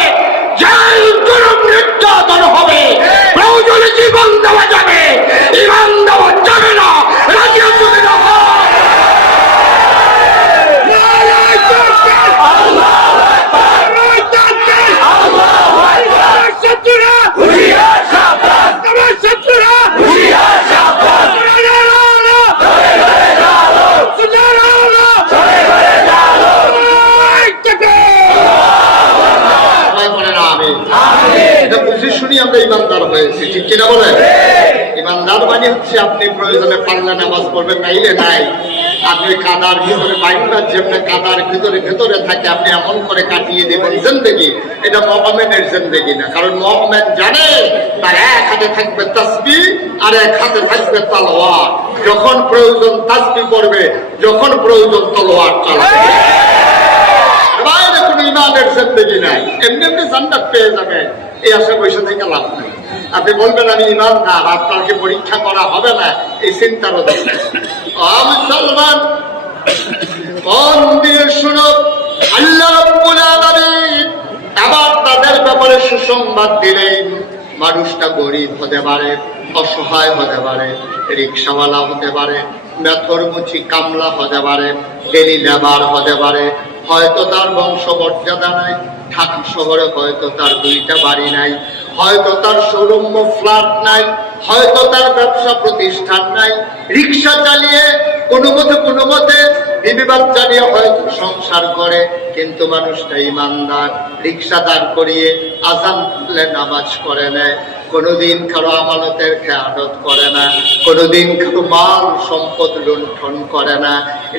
জেল জুলুম নির্যাতন হবে, প্রয়োজনে জীবন দেওয়া যাবে, ঈমান দেওয়া যাবে না। রাজি আছো কিনা? আমরা ইমানদার হয়েছি, ঠিক কিনা বলেন? ইমানদার মানে হচ্ছে আপনি প্রয়োজনে পারলে নামাজ পড়বেন, নাইলে নাই। আপনি কাদার ভিতরে বাইকটা যেমন কাদার ভিতরে ভেতরে থাকে, আপনি এমন করে কাটিয়ে দেবেন জিন্দেগি। এটা মুমিনের জিন্দেগি না, কারণ মুমিন জানে তার এক হাতে থাকবে তাসবিহ আর এক হাতে থাকবে তলোয়ার। যখন প্রয়োজন তাসবিহ পড়বে, যখন প্রয়োজন তলোয়ার চালাবে। কোনো ইমানের জিন্দেগি নাই, এমনি এমনি জান্নাত পেয়ে যাবেন, এই আশা পয়সা থেকে লাভ নেই। আপনি বলবেন আমি ইমানদার, আপনাকে পরীক্ষা করা হবে না, এই চিন্তারও দরকার। মুসলমান মন দিয়ে শুনো, আল্লাহ রাব্বুল আলামিন আবার তাদের ব্যাপারে সুসংবাদ দিলেন। মানুষটা গরিব হতে পারে, অসহায় হতে পারে, রিক্সাওয়ালা হতে পারে, মেথরমুচি কামলা হতে পারে, ডেলি লেবার হতে পারে, হয়তো তার বংশ মর্যাদা নাই, ঢাকা শহরে হয়তো তার 2টা বাড়ি নাই, হয়তো তার শোরুম ফ্ল্যাট নাই, হয়তো তার ব্যবসা প্রতিষ্ঠান নাই, রিক্সা চালিয়ে কোনো মতে বিবিবাদ চালিয়ে হয়তো সংসার করে, কিন্তু মানুষটা ইমানদার। রিক্সা দাঁড় করিয়ে আজান তুলে নামাজ পড়ে নেয়, কোনোদিন কারো আমানতের খেয়ানত করে না, কোনোদিন কারো মাল সম্পদ লুণ্ঠন করে না।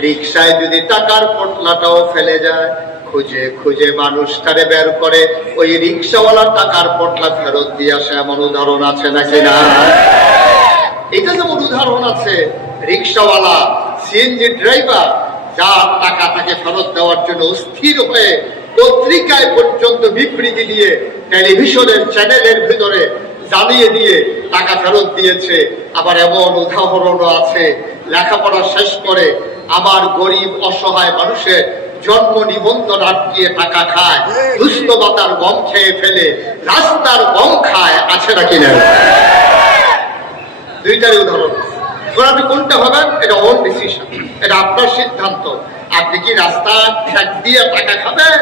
রিক্সায় যদি টাকার পটলাটাও ফেলে যায়, খুঁজে খুঁজে মানুষটারে বের করে ওই রিক্সাওয়ালা টাকার পটলা ফেরত দিয়ে আসে, এমন উদাহরণ আছে নাকি না? এটা যেমন উদাহরণ আছে, রিক্সাওয়ালা, সিএনজি ড্রাইভার যার টাকা তাকে ফেরত দেওয়ার জন্য অস্থির হয়ে পত্রিকায় পর্যন্ত বিবৃতি দিয়ে, টেলিভিশনের চ্যানেলের ভিতরে জানিয়ে দিয়ে টাকা ফেরত দিয়েছে। আবার এমন উদাহরণও আছে, লেখাপড়া শেষ করে আমার গরিব অসহায় মানুষের জন্ম নিবন্ধন আটকিয়ে টাকা খায়, দুস্থ ভাতার গম খেয়ে ফেলে, রাস্তার গম খায়, আছে নাকি না? 2টারই উদাহরণ। আপনি কোনটা হবেন, এটা ওন ডিসিশন, এটা আপনার সিদ্ধান্ত। আপনি কি রাস্তা ট্যাক্স দিয়ে টাকা খাবেন,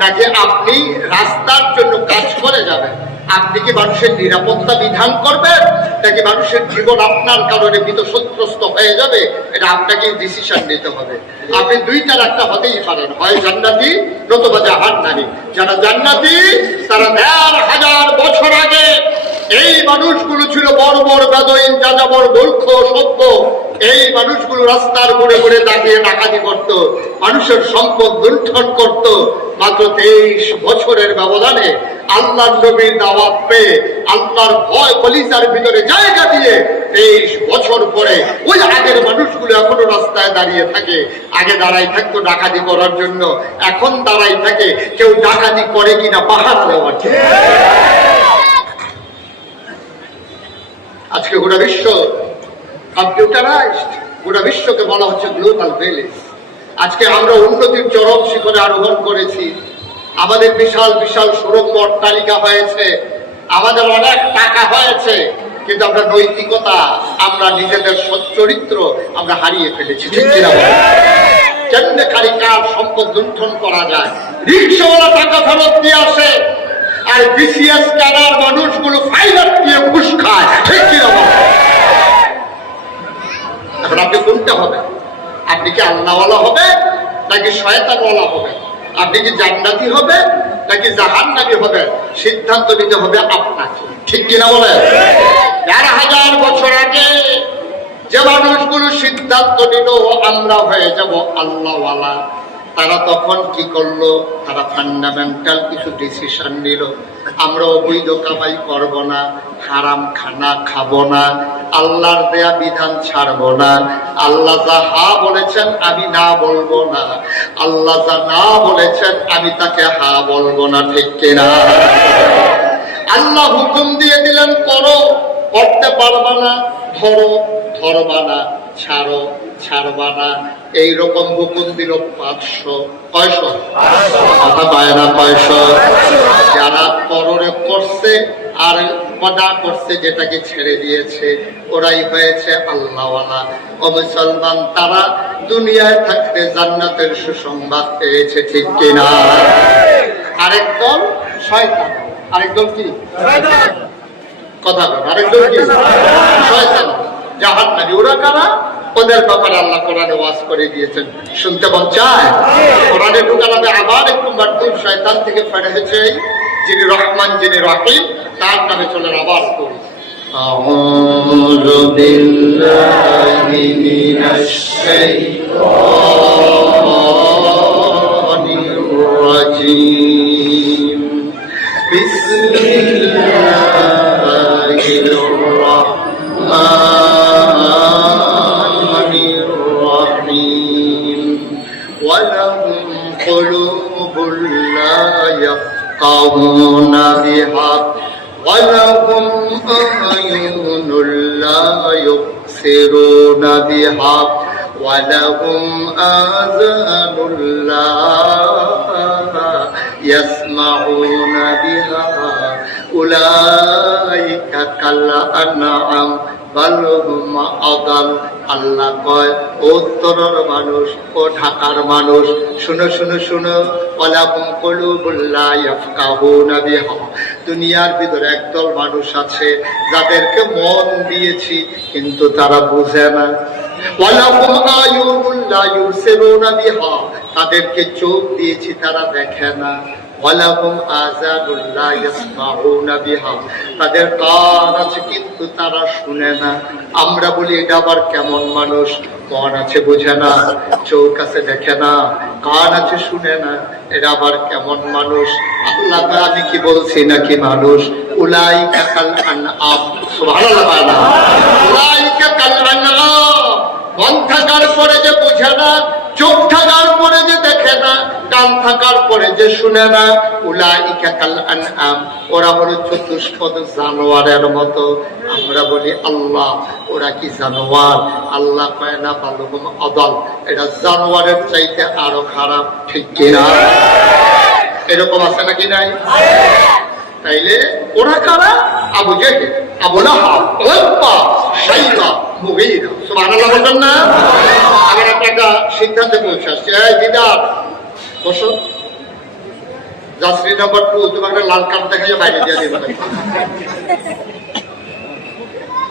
নাকি আপনি রাস্তার জন্য কাজ করে যাবেন? আপনি কি মানুষের নিরাপত্তা বিধান করবেন, নাকি মানুষের জীবন আপনার কারণে বিতসন্ত্রস্ত হয়ে যাবে? এটা আপনাকে ডিসিশন নিতে হবে। আপনি 2টার একটা হতেই পারেন, হয় জান্নাতি নতুবা জাহান্নামী। যারা জান্নাতি তারা ১৫০০০ বছর আগে এই মানুষগুলো ছিল বর্বর, বেদইন, যাযাবর, মূর্খ, সভ্য। এই মানুষগুলো রাস্তার ঘুরে ঘুরে তাকিয়ে ডাকাতি করত, মানুষের সম্পদ লুণ্ঠন করত। মাত্র 23 বছরের ব্যবধানে আল্লাহর নবীর দাওয়াত পেয়ে, আল্লাহর ভয় কলিজার ভিতরে জায়গা দিয়ে 23 বছর পরে ওই আগের মানুষগুলো এখনো রাস্তায় দাঁড়িয়ে থাকে। আগে দাঁড়াই থাকতো ডাকাতি করার জন্য, এখন দাঁড়াই থাকে কেউ ডাকাতি করে কিনা পাহারা দেওয়ার জন্য। আজকে গোটা বিশ্ব কম্পিউটারাইজড, গোটা বিশ্বকে বলা হচ্ছে গ্লোবাল ভিলেজ। আজকে আমরা উন্নতির চরম শিখরে আরোহণ করেছি, আমাদের বিশাল বিশাল সুরঙ্গ অট্টালিকা হয়েছে, আমাদের অনেক টাকা হয়েছে, কিন্তু আমরা নৈতিকতা, আমরা নিজেদের সচ্চরিত্র আমরা হারিয়ে ফেলেছি। ঠিক কিনা বলেন? কেমনে কারিকার সম্পদ লুণ্ঠন করা যায়? রিক্সাওয়ালা টাকা ফেরত দিয়ে আসে, আর বিসিএস ক্যাডার মানুষগুলো ফাইনাল দিয়ে ঘুষ খায়। ঠিক কিনা বলেন? এখন আপনি কোনটা হবে? আপনি কি আল্লাহওয়ালা হবে নাকি শয়তানওয়ালা হবে? আপনি কি জান্নাতি হবে নাকি জাহান্নামী হবে? সিদ্ধান্ত নিতে হবে আপনাকে। ঠিক কিনা বলেন? ১,০০০ বছর আগে যে মানুষগুলো সিদ্ধান্ত নিল আমরা হয়ে যাব আল্লাহওয়ালা, তারা তখন কি করলো? তারা ফান্ডামেন্টাল কিছু ডিসিশন নিল। আমরা অবৈধ কামাই করব না, হারাম খানা খাবো না, আল্লাহর দেয়া বিধান ছাড়বো না, আল্লাহ যা হা বলেছেন আমি না বলবো না, আল্লাহ যা না বলেছেন আমি তাকে হা বলবো না। ঠিক কিনা? আল্লাহ হুকুম দিয়ে দিলেন করো, করতে পারবা না, ধরো, ধরবা না, ছাড়ো, ছাড়বা না, এইরকম হুকুম দিল 500। কয়শো? কথা পায় না? 500। যারা পররে করছে আর মজা করছে, যেটাকে ছেড়ে দিয়েছে, ওরাই হয়েছে আল্লাহওয়ালা। ও মুসলমান, তারা দুনিয়ায় থাকতে জান্নাতের সুসংবাদ পেয়েছে। ঠিক কিনা? আরেক দল শয়তান। আরেক দল কি? কথা বল। আরেক দল কি? শয়তান, জাহান্নামী। ওরা কারা? ওদের ব্যাপারে আল্লাহ কোরআনে ওয়াজ করে দিয়েছেন। শুনতে মন চায়? কোরআনে ঢুকালামে আবার একটু মারদুর শয়তান থেকে ফেরে হয়েছে যিনি রহমান, যিনি রহিম, তার নামে চলে আবার করি। আউযু বিল্লাহি মিনাশ শাইতানির রাজীম। বিসমিল্লাহির রাহমানির রাহিম। ওয়ালাহুম কুলুবুন লা ইয়াফকাহুনা বিহা ওয়ালাহুম আ'য়ুনুন লা ইউবসিরুনা বিহা ওয়ালাহুম আযানুন লা ইয়াসমাউনা বিহা উলাইকা কাল আনআম বাল হুম আদাল। আল্লাহ কয়, ও উত্তরের মানুষ, ও ঢাকার মানুষ, শুনো শুনো শুনো। ওয়ালাহুম কুলুবুন লা ইয়াফকাহুনা বিহা। দুনিয়ার ভিতরে একদল মানুষ আছে যাদেরকে মন দিয়েছি কিন্তু তারা বুঝে না। ওয়ালাহুম আ'য়ুনুন লা ইউবসিরুনা বিহা। তাদেরকে চোখ দিয়েছি, তারা দেখে না। ওয়ালাহুম আযানুন লা ইয়াসমাউনা বিহা। তাদের কান আছে কিন্তু তারা শুনে না। আমরা বলি এটা আবার কেমন মানুষ? কান আছে বুঝে না, চোখ আছে দেখে না, কান আছে শুনে না, এটা আবার কেমন মানুষ? আল্লাহ, আমি কি বলছি নাকি মানুষ? উলাইকা কাল আনআম। সুবহানাল্লাহ। উলাইকা কাল আনআম। মন থাকার পরে যে বুঝে না, চোখ থাকার পরে যে দেখে না, কান থাকার পরে যে শুনে না, উলাইকা কাল আনআম। ওরা হলো চতুষ্পদ জানোয়ারের মতো। আমরা বলি আল্লাহ, ওরা কি জানোয়ার? আল্লাহ কয় না, বালুহুম আদাল। এটা জানোয়ারের চাইতে আরো খারাপ। ঠিক কিনা? এরকম আছে নাকি নাই? তাইলে ওরা কারা? আবু জেহেল, আবু লাহাব, উতবা, শাইবা, মুগীরা। সুবহানাল্লাহ বলবেন না? আবার একটা সিদ্ধান্তে পৌঁছে আসছে। এই দিদার, বসো। যাত্রী নাম্বার 2, তোমাকে লাল কার্ড দেখাইয়া বাইরে দিয়ে দেবে।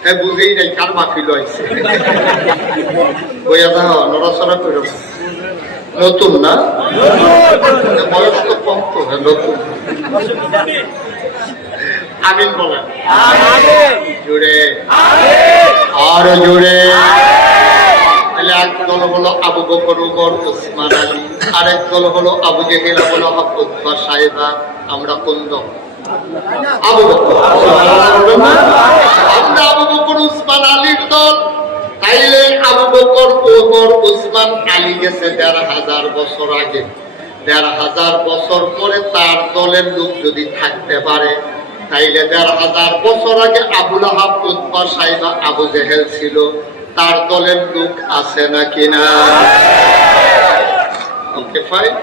হ্যাঁ, বুঝেই নাই কার মাহফিল হয়েছে। বইয়া দাও, নড়াচড়া করো। নতুন না? বয়স তো কম তো, নতুন। আমিন বলেন। জোরে, আরো জোরে। তাহলে এক দল হলো আবু বকর, উমর, ওসমান, আলী। আরেক দল হলো আবু জেহেল, আবু লাহাব, উতবা, শাইবা। আমরা কোন দল? আবু বকর। আমরা আবু বকর, উসমান, আলীর দল। তাইলে আবু বকর, ওমর, ওসমান, আলী গেছে ১,৫০০ বছর আগে। ১,৫০০ বছর পরে তার দলের লোক যদি থাকতে পারে, তাইলে ১,৫০০ বছর আগে আবু লাহাব, উতবা, শাইবা, আবু জেহেল ছিল। তার দলের লোক আছে নাকি না? Okay fine.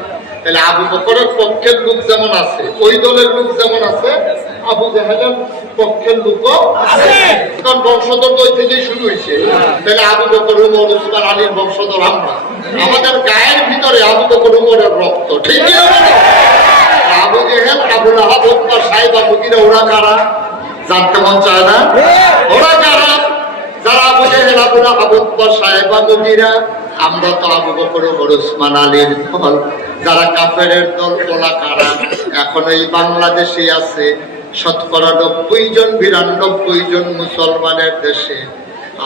তাহলে আবু বকরের পক্ষের লোক যেমন আছে, ওই দলের লোক যেমন আছে, আবু জাহেলের পক্ষের লোকও আছে, কারণ বংশধর ওই থেকেই শুরু হয়েছে। তাহলে আবু বকর, উমর, উসমান, আলীর বংশধর আমরা, আমাদের গায়ের ভিতরে আবু বকর, উমরের রক্ত, ঠিক কি না? আবু জেহেল, আবু লাহাব, উতবা, সাইবা, মুগীরা, ওরা কারা? জানতে মন চায় না? ওরা কারা? যারা আবু জেহেল, আবু লাহাব, উতবা, সাইবা, মুগীরা, আমরা তো আবু বকর, উমর, উসমান, আলীর দল। যারা কাফেরের দল, ওরা কারা? এখন এই বাংলাদেশে আছে শতকরা 90 জন, 92 জন মুসলমানের দেশে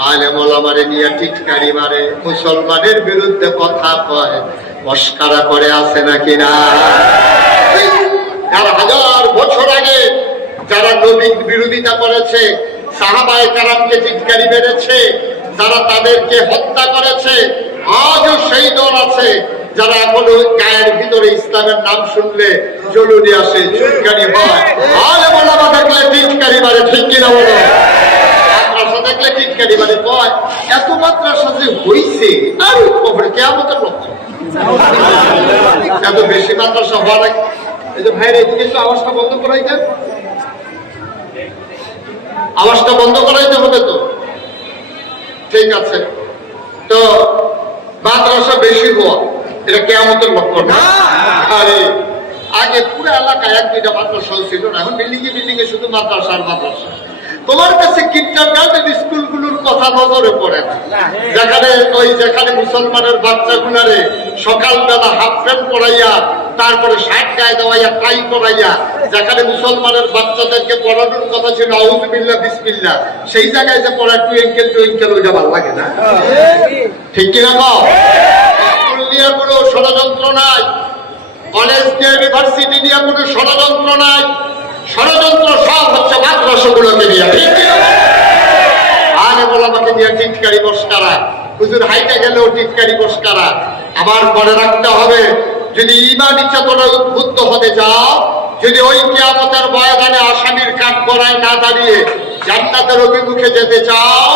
আলেম ওলামারে নিয়ে টিটকারি মারে, মুসলমানের বিরুদ্ধে কথা কয়, মস্কারা করে, আছে নাকি না? যারা 1000 বছর আগে যারা নবীর বিরোধিতা করেছে, সাহাবায়ে কেরামকে টিটকারি মেরেছে, যারা তাদেরকে হত্যা করেছে, আজও সেই দল আছে যারা এখনো গায়ের ভিতরে ইসলামের নাম শুনলে জলুনি আসে, চুলকানি হয়, আলেম ওলামা দেখলে টিটকারি মারে, ঠিক কিনা বলো? মাদ্রাসা দেখলে টিটকারি মারে, কয় এত মাদ্রাসা যে হইছে আর কবরে কিয়ামতের লক্ষণ। এত বেশি মাদ্রাসা হওয়া লাগে। এই যে ভাইরা এদিকে একটু আওয়াজটা বন্ধ করাই দেন, আওয়াজটা বন্ধ করাইতে হবে তো, ঠিক আছে? তো মাদ্রাসা বেশি হওয়া এটা কিয়ামতের লক্ষণ না। আরে আগে পুরো এলাকায় 1-2টা মাদ্রাসা ছিল না, এখন বিল্ডিং এ শুধু মাদ্রাসা আর মাদ্রাসা। তোমার কাছে কিন্ডারগার্টেন স্কুলগুলোর কথা নজরে পড়ে না, যেখানে মুসলমানের বাচ্চাগুলারে সকালবেলা হাফ প্যান্ট পরাইয়া, তারপরে শার্ট গায়ে দেওয়াইয়া, টাই পরাইয়া, যেখানে মুসলমানের বাচ্চাদেরকে পড়ানোর কথা ছিল আউযুবিল্লাহ বিসমিল্লাহ, সেই জায়গায় যে পড়া টুইঙ্কেল ওইটা ভালো লাগে না, ঠিক কিনা? স্কুল নিয়ে কোনো ষড়যন্ত্র নাই, কলেজ নিয়ে, ইউনিভার্সিটি নিয়ে কোনো ষড়যন্ত্র নাই, ষড়যন্ত্র সব হচ্ছে মাদ্রাসাগুলোকে নিয়ে, ঠিক কিনা? আলেম ওলামাকে নিয়ে টিটকারি মস্কারা, হুজুর হাইটে গেলেও টিটকারি মস্কারা। আবার মনে রাখতে হবে, যদি ঈমানি চেতনা উদ্বুদ্ধ হতে যাও, যদি ওই কিয়ামতের ময়দানে আসামির কাঠ গড়ায় না দাঁড়িয়ে জান্নাতের অভিমুখে যেতে চাও,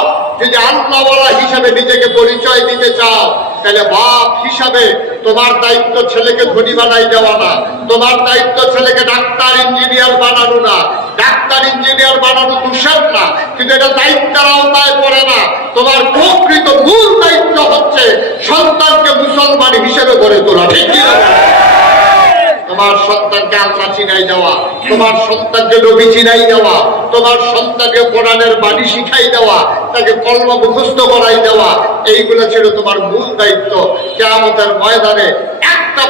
যদি আল্লাহওয়ালা হিসাবে নিজেকে পরিচয় দিতে চাও, তাহলে বাপ হিসাবে তোমার দায়িত্ব ছেলেকে ধনী বানাই দেওয়া না, তোমার দায়িত্ব ছেলেকে ডাক্তার ইঞ্জিনিয়ার বানানো না। ডাক্তার ইঞ্জিনিয়ার বানানো দূষণ না, কিন্তু এটা দায়িত্বের আওতায় পড়ে না। তোমার প্রকৃত মূল দায়িত্ব হচ্ছে সন্তানকে মুসলমান হিসেবে গড়ে তোলা, ঠিক কি না? তোমার সন্তানকে আল্লাহ চিনাই দেওয়া, তোমার সন্তানকে নবী চিনাই দেওয়া, তোমার সন্তানকে কোরআনের বাণী শিখাই দেওয়া, তাকে কলমা মুখস্থ করাই দেওয়া, এইগুলো ছিল তোমার মূল দায়িত্ব। কিয়ামতের ময়দানে একটা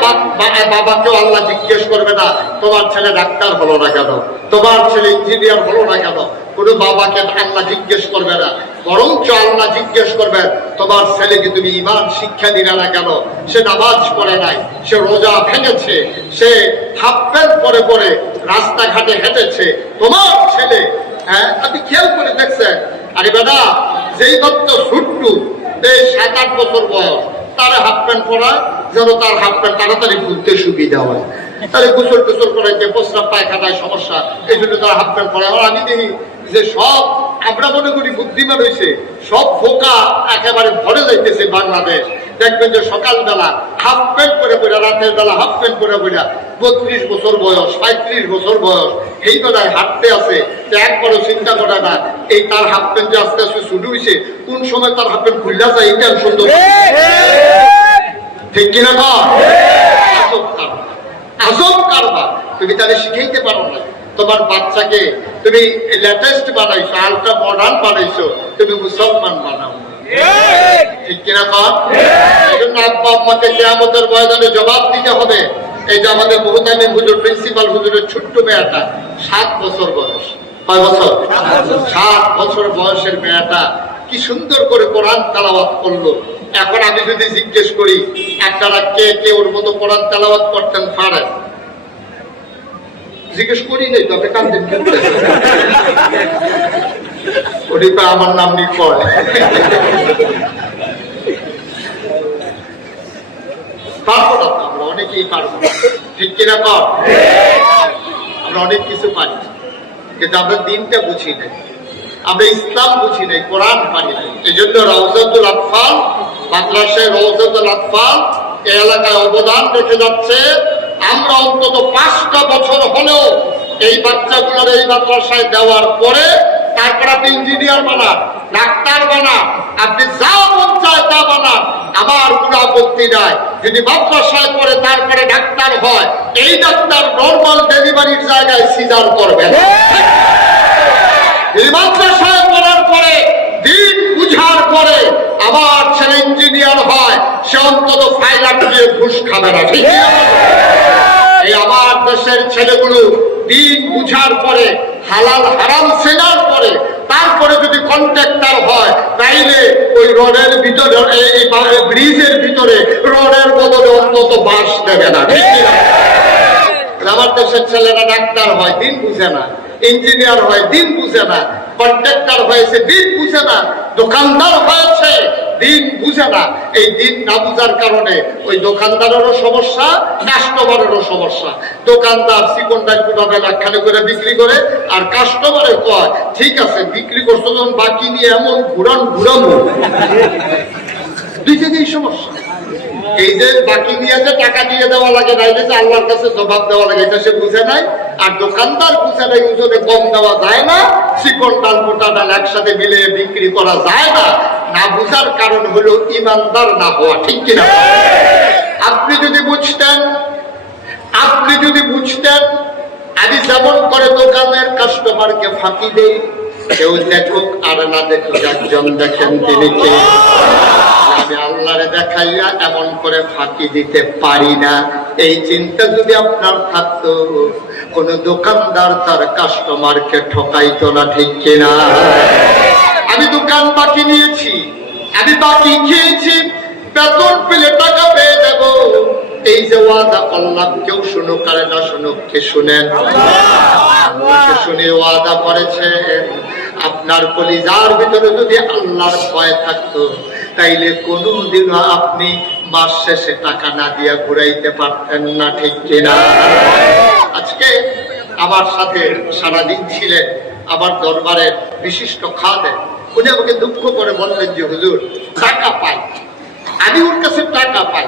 বাবাকেও আল্লাহ জিজ্ঞেস করবে না তোমার ছেলে ডাক্তার হলো না কেন, তোমার ছেলে ইঞ্জিনিয়ার হলো না কেন। কোনো বাবাকে আল্লাহ জিজ্ঞেস করবে না, বরঞ্চ আল্লাহ জিজ্ঞেস করবেন তোমার ছেলেকে তুমি ঈমান শিক্ষা দিলে না কেন, সে নামাজ পড়ে নাই, সে রোজা ভেঙেছে, সে হাফ প্যান্ট পরে পরে রাস্তাঘাটে হেঁটেছে, তোমার ছেলে, হ্যাঁ আপনি খেয়াল করে দেখছেন, আরে বেটা যেই মাত্র ছুট্টু, এই 7-8 বছর বয়স, তার হাফ প্যান্ট পরা যেন তার হাফ প্যান্ট তাড়াতাড়ি খুলতে সুবিধা হয়, তাহলে গোসল টোসল করাইতে, প্রস্রাব পায়খানায় সমস্যা, এই জন্য তারা হাফ প্যান্ট পরে। আর আমি দেখি যে সব, আমরা মনে করি বুদ্ধিমান হয়েছে, সব ফোকা একেবারে ভরে যাইতেছে বাংলাদেশ। দেখবেন যে সকালবেলা হাফ প্যান্ট করে পড়া, রাতের বেলা হাফ প্যান্ট করে পড়া, 32 বছর বয়স, 35 বছর বয়স, এই বেলায় হাঁটতে আছে, একবারও চিন্তা করে না এই তার হাফ প্যান্ট যে আস্তে আস্তে শুরু হয়েছে, কোন সময় তার হাফ প্যান্ট খুললা যায়, এই টেনশন তো, ঠিক কিনা? আজব কারবার। তুমি তাহলে শিখাইতে পারো না, তোমার বাচ্চাকে তুমি লেটেস্ট বানাইছো, আলট্রা মডার্ন বানাইছো, তুমি মুসলমান বানাও, ঠিক কিনা? এই জন্য আব্বা আম্মাকে কিয়ামতের ময়দানে জবাব দিতে হবে। এই যে আমাদের মুহতামিম হুজুর, প্রিন্সিপাল হুজুরের ছোট্ট মেয়েটা 7 বছর বয়স, 5 বছর, 7 বছর বয়সের মেয়েটা কি সুন্দর করে কোরআন তেলাওয়াত করলো। এখন আমি যদি জিজ্ঞেস করি আপনারা কে কে ওর মতো কোরআন তেলাওয়াত করতেন পারেন, জিজ্ঞেস করি নাই তো, আপনি কান্দেন ওটা আমার নাম নিয়ে কয়। পারবো না, আমরা অনেকেই পারবো, ঠিক কিনা? কর, আমরা অনেক কিছু পারি, কিন্তু আমরা দিনটা বুঝি নাই, আমরা ইসলাম বুঝি নাই, কোরআন পারি নাই। এই জন্য রওজাতুল আতফাল, মাদ্রাসায় রওজাতুল আতফাল এই এলাকায় অবদান রেখে যাচ্ছে। আমরা অন্তত 5টা বছর হলেও এই বাচ্চাগুলোর এই মাদ্রাসায় দেওয়ার পরে তারপর আপনি ইঞ্জিনিয়ার বানান, ডাক্তার বানান, আপনি যা মন চায় তা বানান, আমার কোনো আপত্তি নাই। যদি মাদ্রাসায় পড়ে তারপরে ডাক্তার হয়, এই ডাক্তার নর্মাল ডেলিভারির জায়গায় সিজার করবেন। এই মাদ্রাসায় পড়ার পরে দিন বুঝার পরে আমার ছেলে ইঞ্জিনিয়ার হয়, সে অন্তত ফাইলার দিয়ে ঘুষ খাবে না। ঠিক আছে? এই আমার দেশের ছেলেগুলো দিন বুঝার পরে, হালাল হারাম চেনার পরে, তারপরে যদি কন্ট্রাক্টর হয়, তাইলে ওই রডের ভিতরে, এই ব্রিজের ভিতরে রডের বদলে অন্তত বাঁশ দেবে না। ঠিক না? আমার দেশের ছেলেরা ডাক্তার হয়, দিন বুঝে না, ইঞ্জিনিয়ার হয়, দিন বুঝে না, কন্ট্রাক্টর হয়েছে, দিন বুঝে না, দোকানদার হয়েছে, দিন বুঝে না। এই দিন না বুঝার কারণে ওই দোকানদারেরও সমস্যা, কাস্টমারেরও সমস্যা। দোকানদার চিকনদার গুণাবে লাখখানে করে বিক্রি করে, আর কাস্টমারে কয় ঠিক আছে বিক্রি করছো, যখন বাকি নিয়ে এমন ঘুরামো, দুই জায়গায় সমস্যা। এই যে বাকি নিয়ে যে টাকা দিয়ে দেওয়া লাগে না, এই যে আল্লাহর কাছে জবাব দেওয়া লাগে, এটা সে বুঝে নাই। আর দোকানদার বুঝে নাই ওজনে কম দেওয়া যায় না, চিকন ডাল মোটা ডাল একসাথে মিলিয়ে বিক্রি করা যায় না। না বুঝার কারণ হলো ইমানদার না হওয়া। ঠিক কিনা? আপনি যদি বুঝতেন, আমি যেমন করে দোকানের কাস্টমারকে ফাঁকি দেই, কেউ দেখুক আর না দেখুক, একজন দেখেন তিনি কে। আমি আল্লাহরে দেখাইয়া এমন করে ফাঁকি দিতে পারি না। এই চিন্তা যদি আপনার থাকতো, কোন দোকানদার তার কাস্টমারকে ঠকাইতো না। ঠিক কিনা? আমি দোকান বাকি নিয়েছি, আমি বাকি খেয়েছি, বেতন পেলে টাকা পেয়ে দেব, এই যে ওয়াদা করলাম, কেউ শুনুক আর না শুনুক, কে শুনেন? শুনে ওয়াদা করেছেন। আপনার কলিজার ভিতরে যদি আল্লাহর ভয় থাকতো, তাইলে কোনদিনও আপনি মাস শেষে টাকা না দিয়া ঘুরাইতে পারতেন না। ঠিক কিনা? আজকে আমার সাথে সারাদিন ছিলেন আমার দরবারের বিশিষ্ট খাদেম। উনি আমাকে দুঃখ করে বললেন যে হুজুর, টাকা পাই, আমি ওর কাছে টাকা পাই,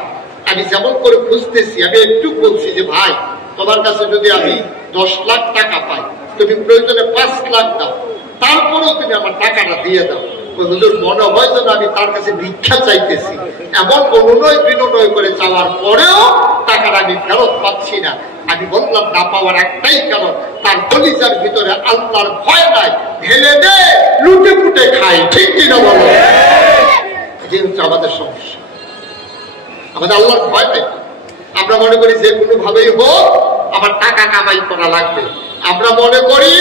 আমি যেমন করে খুঁজতেছি, আমি একটু বলছি যে ভাই তোমার কাছে যদি আমি 10 লাখ টাকা পাই, তুমি প্রয়োজনে 5 লাখ দাও, তারপরেও তুমি আমার টাকাটা দিয়ে দাও। হুজুর মনে হয় যেন আমি তার কাছে ভিক্ষা চাইতেছি। এমন অনুনয় বিনয় করে চাওয়ার পরেও টাকাটা আমি ফেরত পাচ্ছি না। আমি বললাম না পাওয়ার একটাই কারণ, তার কলিজার ভিতরে আল্লাহর ভয় নাই, ঢেলে দে লুটে পুটে খাই। ঠিক কিনা বলো? যে হচ্ছে আমাদের সমস্যা, আমাদের আল্লাহর ভয় নেই। আমরা মনে করি যে কোনো ভাবেই হোক আমার টাকা কামাই করা লাগবে। আমরা মনে করি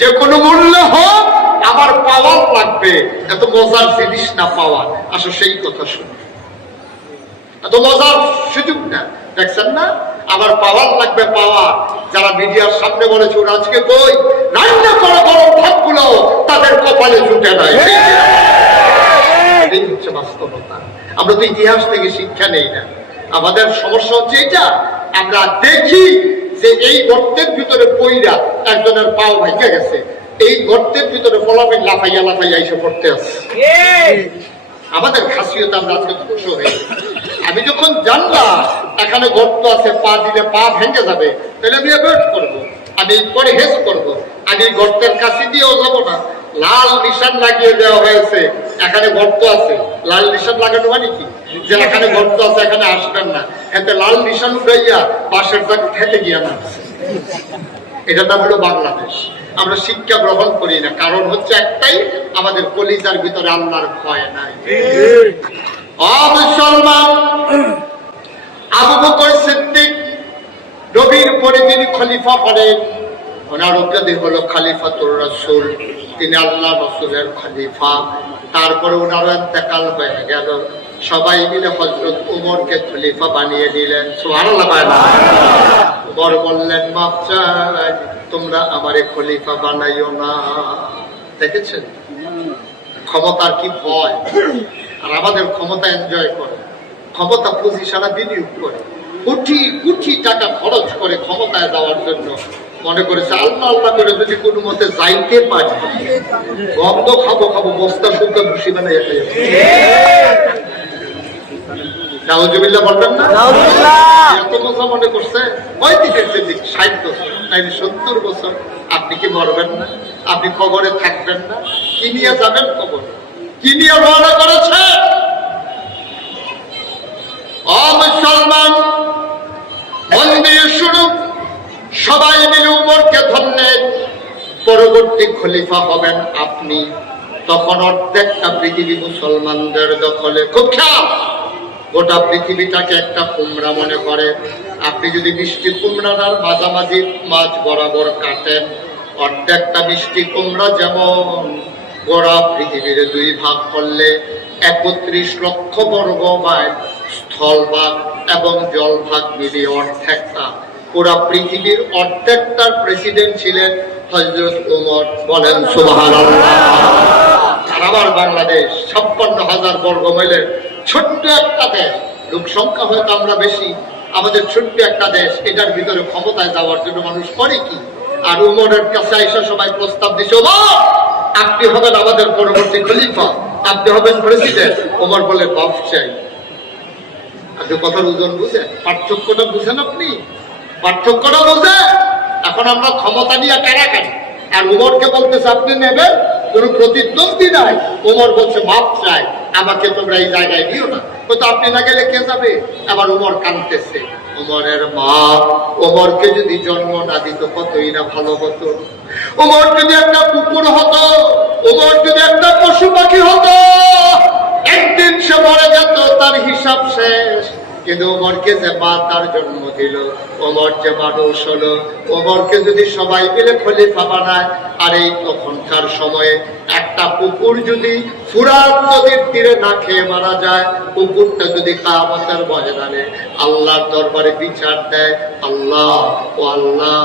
যে কোনো মূল্যে হোক আমার পাওয়ার লাগবে। এত মজার জিনিস না পাওয়া। আসলে সেই কথা শুনি, এত মজার সুযোগ না। দেখছেন না, আমার পাওয়ার লাগবে, পাওয়া। যারা মিডিয়ার সামনে বলেছে ওরা আজকে কই রান্না করা গরম ভাতগুলো তাদের কপালে জুটে নাই। এই হচ্ছে বাস্তবতা। আমরা তো ইতিহাস থেকে শিক্ষা নেই না। আমাদের সমস্যা হচ্ছে এটা, আমরা দেখি যে এই গর্তের ভিতরে পইরা একজনের পাও ভাইয়া গেছে, এই গর্তের ভিতরে ফলাফল লাফাইয়া লাফাইয়া এসে পড়তে আছে। আমাদের খাসিয়ত আমরা আজকে ধ্বংস হয়ে। আমি যখন জানলাম এখানে গর্ত আছে, পা দিলে পা ভেঙে যাবে, তাহলে আমি অ্যাভয়েড করবো, আমি পরহেজ করবো। আমি গর্তের কাছে দিয়েও যাবো না। লাল নিশান লাগিয়ে দেওয়া হয়েছে, এখানে গর্ত আছে। লাল নিশান লাগানো মানে কি, যে এখানে গর্ত আছে এখানে আসবেন না। এতে লাল নিশান উঠাইয়া পাশের জায়গা খেতে গিয়া নামছে। এটার নাম হলো বাংলাদেশ। আমরা শিক্ষা গ্রহণ করি না, কারণ হচ্ছে একটাই, আমাদের কলিজার ভিতরে আল্লাহর ভয় নাই। মুসলমান, আবু বকর সিদ্দিক নবীর পরে যিনি খলিফা হলেন, ওনার উপাধি হলো খলিফাতুর রাসূল। তিনি আল্লাহ রাসূলের খলিফা। তারপরে ওনার ইন্তেকাল হয়ে গেল। সবাই মিলে হযরত ওমরকে খলিফা বানিয়ে দিলেন। সুবহানাল্লাহ। ওমর বললেন, মাফ চাই, তোমরা আমারে খলিফা বানাইও না। দেখেছেন ক্ষমতার কি ভয়। আর আমাদের ক্ষমতা এনজয় করে, ক্ষমতা পুঁজি সারা বিনিয়োগ করে, কোটি কোটি টাকা খরচ করে ক্ষমতায় যাওয়ার জন্য। মনে করেছে আল্লাহ আল্লাহ করে যদি কোনো মতে যাইতে পারি, গন্ধ খাবো বস্তা শুদ্ধ ভুসি বানাই। নাউজুবিল্লাহ বলবেন না? এত মজা মনে করছে ওই দিকের দিক 60 বছর নাইলে 70 বছর। আপনি কি মরবেন না? আপনি কবরে থাকবেন না? কি নিয়ে যাবেন কবরে? কি নিয়ে রওনা করেছে? মুসলমান মন দিয়ে শুনুন, সবাই মিলে উমরকে ধরলেন। পরবর্তী খলিফা হবেন আপনি। তখন অর্ধেকটা পৃথিবী মুসলমানদের দখলে। খুব খেয়াল, গোটা পৃথিবীটাকে একটা কুমড়া মনে করে। আপনি যদি মিষ্টি কুমড়ার মাঝামাঝি মাঝ বরাবর কাটেন, অর্ধেকটা মিষ্টি কুমড়া যেমন গোড়া পৃথিবীর 2 ভাগ করলে 31 লক্ষ বর্গ মাইল স্থলভাগ এবং জলভাগ মিলিয়ে অর্ধেকটা, পুরা পৃথিবীর অর্ধেকটার প্রেসিডেন্ট ছিলেন হযরত ওমর। বলেন সুবহানাল্লাহ। আর আমার বাংলাদেশ 56,000 বর্গ মাইলের ছোট্ট একটা দেশ, লোক সংখ্যা হয়তো আমরা বেশি, আমাদের ছোট্ট একটা দেশ, এটার ভিতরে ক্ষমতায় যাওয়ার জন্য মানুষ করে কি? আর উমরের কাছে আইসা সবাই প্রস্তাব দিছে, ওমর আপনি হবেন আমাদের পরবর্তী খলিফা, আপনি হবেন প্রেসিডেন্ট। ওমর বলে বাপ চাই। আপনি কথার ওজন বুঝেন? পার্থক্যটা বুঝেন? আপনি পার্থক্যটা বুঝেন? এখন আমরা ক্ষমতা নিয়ে কারাকারি, আর উমরকে বলতেছে আপনি নেবেন, কোন প্রতিদ্বন্দ্বী নাই। উমর বলছে মাপ চাই, আমাকে তোমরা এই জায়গায় দিও না। তো আপনি না গেলে কে যাবে? আবার উমর কাঁদতেছে। উমরের মা উমরকে যদি জন্ম না দিত কতই না ভালো হতো। উমর যদি একটা কুকুর হতো, উমর যদি একটা পশু পাখি হতো, একদিন সে মরে যেত, তার হিসাব শেষ। কিন্তু ওমরকে যে মা তার জন্ম দিল, ওমর যে মানুষ হলো, ওমরকে যদি সবাই মিলে খলিফা বানায়, আর এই তখনকার সময়ে একটা কুকুর যদি ফুরাত নদীর তীরে না খেয়ে মারা যায়, কুকুরটা যদি কিয়ামতের ময়দানে আল্লাহর দরবারে বিচার দেয়, আল্লাহ ও আল্লাহ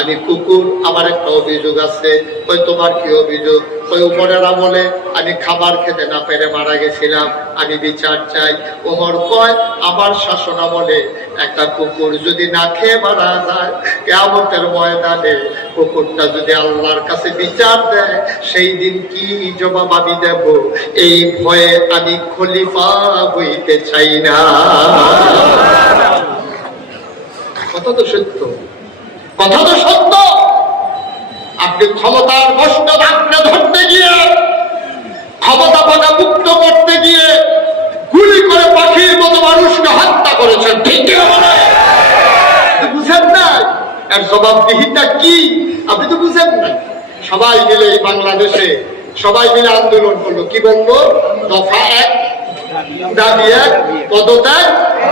আমি কুকুর, আমার একটা অভিযোগ আছে। ওই তোমার কি অভিযোগ? ওই উমরের আমলে আমি খাবার খেতে না পেরে মারা গেছিলাম, আমি বিচার চাই। ওমর কয় আমার শাসন আমলে একটা কুকুর যদি না খেয়ে মারা যায়, কিয়ামতের ময়দানে কুকুরটা যদি আল্লাহর কাছে বিচার দেয়, সেই দিন কি জবাব আমি দেব? এই ভয়ে আমি খলিফা হইতে চাই না। কথা তো সত্য, কথা তো সত্য। আপনি ক্ষমতার বস্ত্র ধাক্কা ধরতে গিয়ে, ক্ষমতা পাকা মুক্ত করতে গিয়ে গুলি করে পাখির মতো মানুষকে হত্যা করেছেন, ঠিক কিনা বলে? বুঝেন না এর জবাবদিহিতা কি? আপনি তো বুঝেন না। সবাই মিলে এই বাংলাদেশে সবাই মিলে আন্দোলন করলো। কি বললো? দফা 1 দাবি 1 পদত্যাগ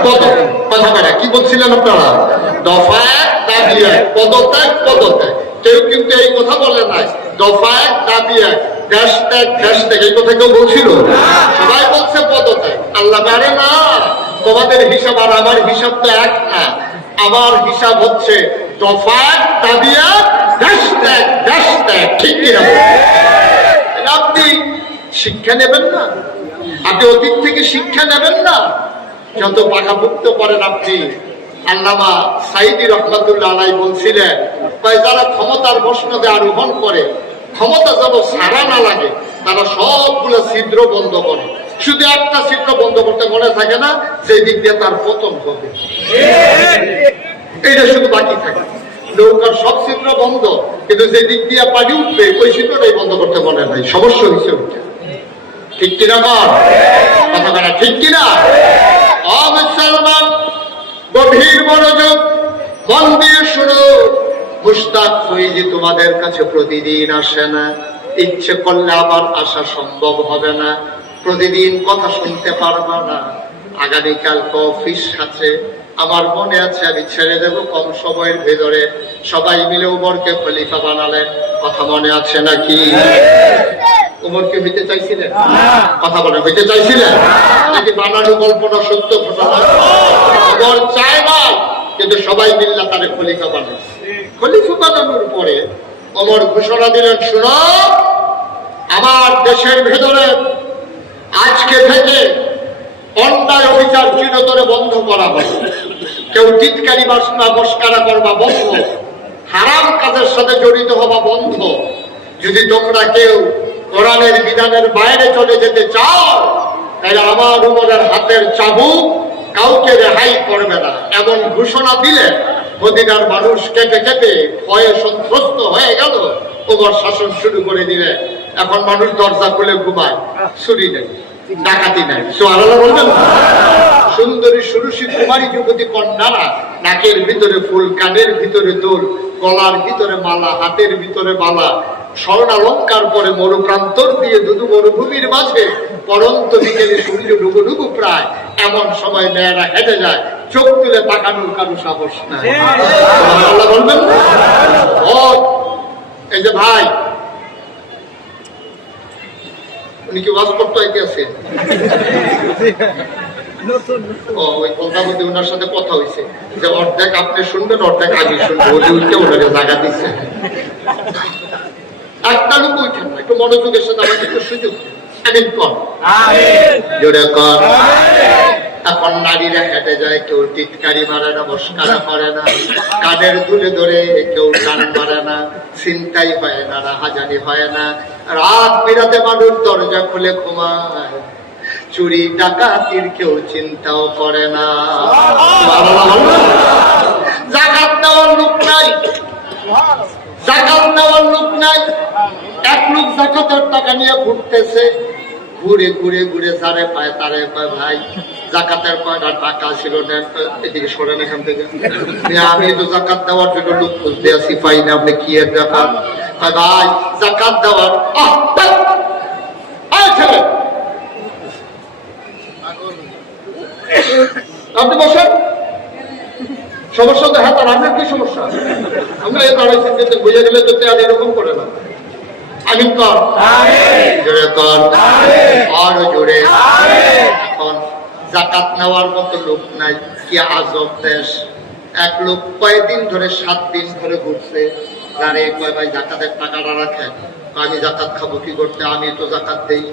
পদত্যাগ। কথা বলে কি বলছিলেন আপনারা? দফা 1 দাবি 1 পদত্যাগ পদত্যাগ। কেউ কিন্তু এই কথা বলে নাই দফা 1 দাবি 1 দেশ ত্যাগ দেশ ত্যাগ, এই কথা কেউ বলছিল? সবাই বলছে পদত্যাগ। আল্লাহ পারে না, তোমাদের হিসাব আর আমার হিসাব তো এক না। আমার হিসাব হচ্ছে দফা 1 দাবি 1 দেশ ত্যাগ দেশ ত্যাগ, ঠিক কিনা? আপনি শিক্ষা নেবেন না? আপনি অতীত থেকে শিক্ষা নেবেন না? যত পাকাপুক্ত করেন আপনি। আল্লামা সাইদি রহমাতুল্লাহ আলাইহি বলছিলেন, যারা ক্ষমতার মসনদে আরোহণ করে, ক্ষমতা যেন সারা না লাগে, তারা সবগুলো ছিদ্র বন্ধ করে। শুধু একটা ছিদ্র বন্ধ করতে মনে থাকে না, সেই দিক দিয়ে তার পতন হবে। এইটা শুধু বাকি থাকে। নৌকার সব ছিদ্র বন্ধ, কিন্তু যে দিক দিয়ে পানি উঠবে ওই ছিদ্রটাই বন্ধ করতে মনে নাই, সমস্যা হয়েছে উঠে। ঠিক কিনা কর? কথা বলা ঠিক কিনা? মুসলমান গভীর মনোযোগ, মন দিয়ে শুনো। মুশতাক ফৈজি তোমাদের কাছে প্রতিদিন আসে না, ইচ্ছে করলে আবার আসা সম্ভব হবে না, প্রতিদিন কথা শুনতে পারবা না। আগামীকাল অফিস আছে, আমার মনে আছে আমি ছেড়ে দেব কম সময়ের ভেতরে। সবাই মিলে উমরকে খলিফা বানালেন, কথা মনে আছে নাকি? উমরকে হইতে চাইছিলেন? কথা বলে হইতে চাইছিলেন নাকি বানানো কল্পনা সত্য ঘটনা? উমর চায় না, কিন্তু সবাই মিল্লা তারে খলিফা বানায়। খলিফা বানানোর পরে উমর ঘোষণা দিলেন, শুনো, আমার দেশের ভেতরে আজকে থেকে অন্যায় অবিচার চিরতরে বন্ধ করা হবে। কেউ টিটকারি বাসনা বসকারা করবা বন্ধ, হারাম কাজের সাথে জড়িত হওয়া বন্ধ। যদি তোমরা কেউ কোরআনের বিধানের বাইরে চলে যেতে চাও, তাহলে আমার উমরের হাতের চাবুক কাউকে রেহাই করবে না এমন ঘোষণা দিলে মদিনার মানুষ কেঁপে কেঁপে ভয়ে সন্ত্রস্ত হয়ে গেল। ওমর শাসন শুরু করে দিলে। এখন মানুষ দরজা খুলে ঘুমায়, চুরি নেই, ডাকাতি নাই। সুবহানাল্লাহ বলবেন। সুন্দরী সুরুষী কুমারী যুবতী কন্যারা নাকের ভিতরে ফুল, কানের ভিতরে দোল, গলার ভিতরে মালা, হাতের ভিতরে মালা, স্বর্ণালঙ্কার পরে মরুপ্রান্তর দিয়ে দুদু মরুভূমির মাঝে পরন্ত বিকেলে সূর্য ডুবু ডুবু প্রায় এমন সময় মেয়েরা হেঁটে যায়, চোখ তুলে তাকানোর কারো সাহস নাই। সুবহানাল্লাহ বলবেন। এই যে ভাই, উনি কি ওয়াজ করতে আইতেছে? ওই কলকাতাতে ওনার সাথে কথা হয়েছে যে অর্ধেক আপনি শুনবেন, অর্ধেক আমি শুনবো। উঠে ওনারে জায়গা দিচ্ছে। একটা লোক উঠেন না, একটু মনোযোগের সাথে আমাকে একটু সুযোগ আমিন কর, জোরে কর। এখন নারীরা হেঁটে যায়, কেউ টিটকারি মারে না, মস্কারা করে না, কানের দুলে ধরে কেউ কান মারে না, চিন্তাই হয় না, রাহাজানি হয় না। রাত বিরাতে মানুষ দরজা খুলে ঘুমায়, চুরি ডাকাতির কেউ চিন্তাও করে না। জাকাত দেওয়ার লোক নাই, জাকাত দেওয়ার লোক নাই। এক লোক জাকাতের টাকা নিয়ে ঘুরতেছে, ঘুরে ঘুরে ঘুরে যারে পায় তারে পায়, ভাই জাকাতের কয়টা টাকা ছিল, এদিকে সরেন এখান থেকে, আমি তো জাকাত দেওয়ার জন্য লোক খুঁজতে আসি, পাই না, আপনি কি এর ব্যাপার? ভাই জাকাত দেওয়ার ছেলে, আপনি বসেন। সমস্যা তো হ্যাঁ, তার আপনার কি সমস্যা? আমরা এই দাঁড়াইছেন যে বুঝে গেলে তো আর এরকম করে না। আমিন কর, জোরে কর, আরো জোরে। এখন জাকাত নেওয়ার মতো লোক নাই। কি আজব দেশ! এক লোক কয়েকদিন ধরে, 7 দিন ধরে ঘুরছে, যারে কয় ভাই জাকাতের টাকাটা রাখেন। আমি জাকাত খাবো কি করতে, আমি তো জাকাত দেই।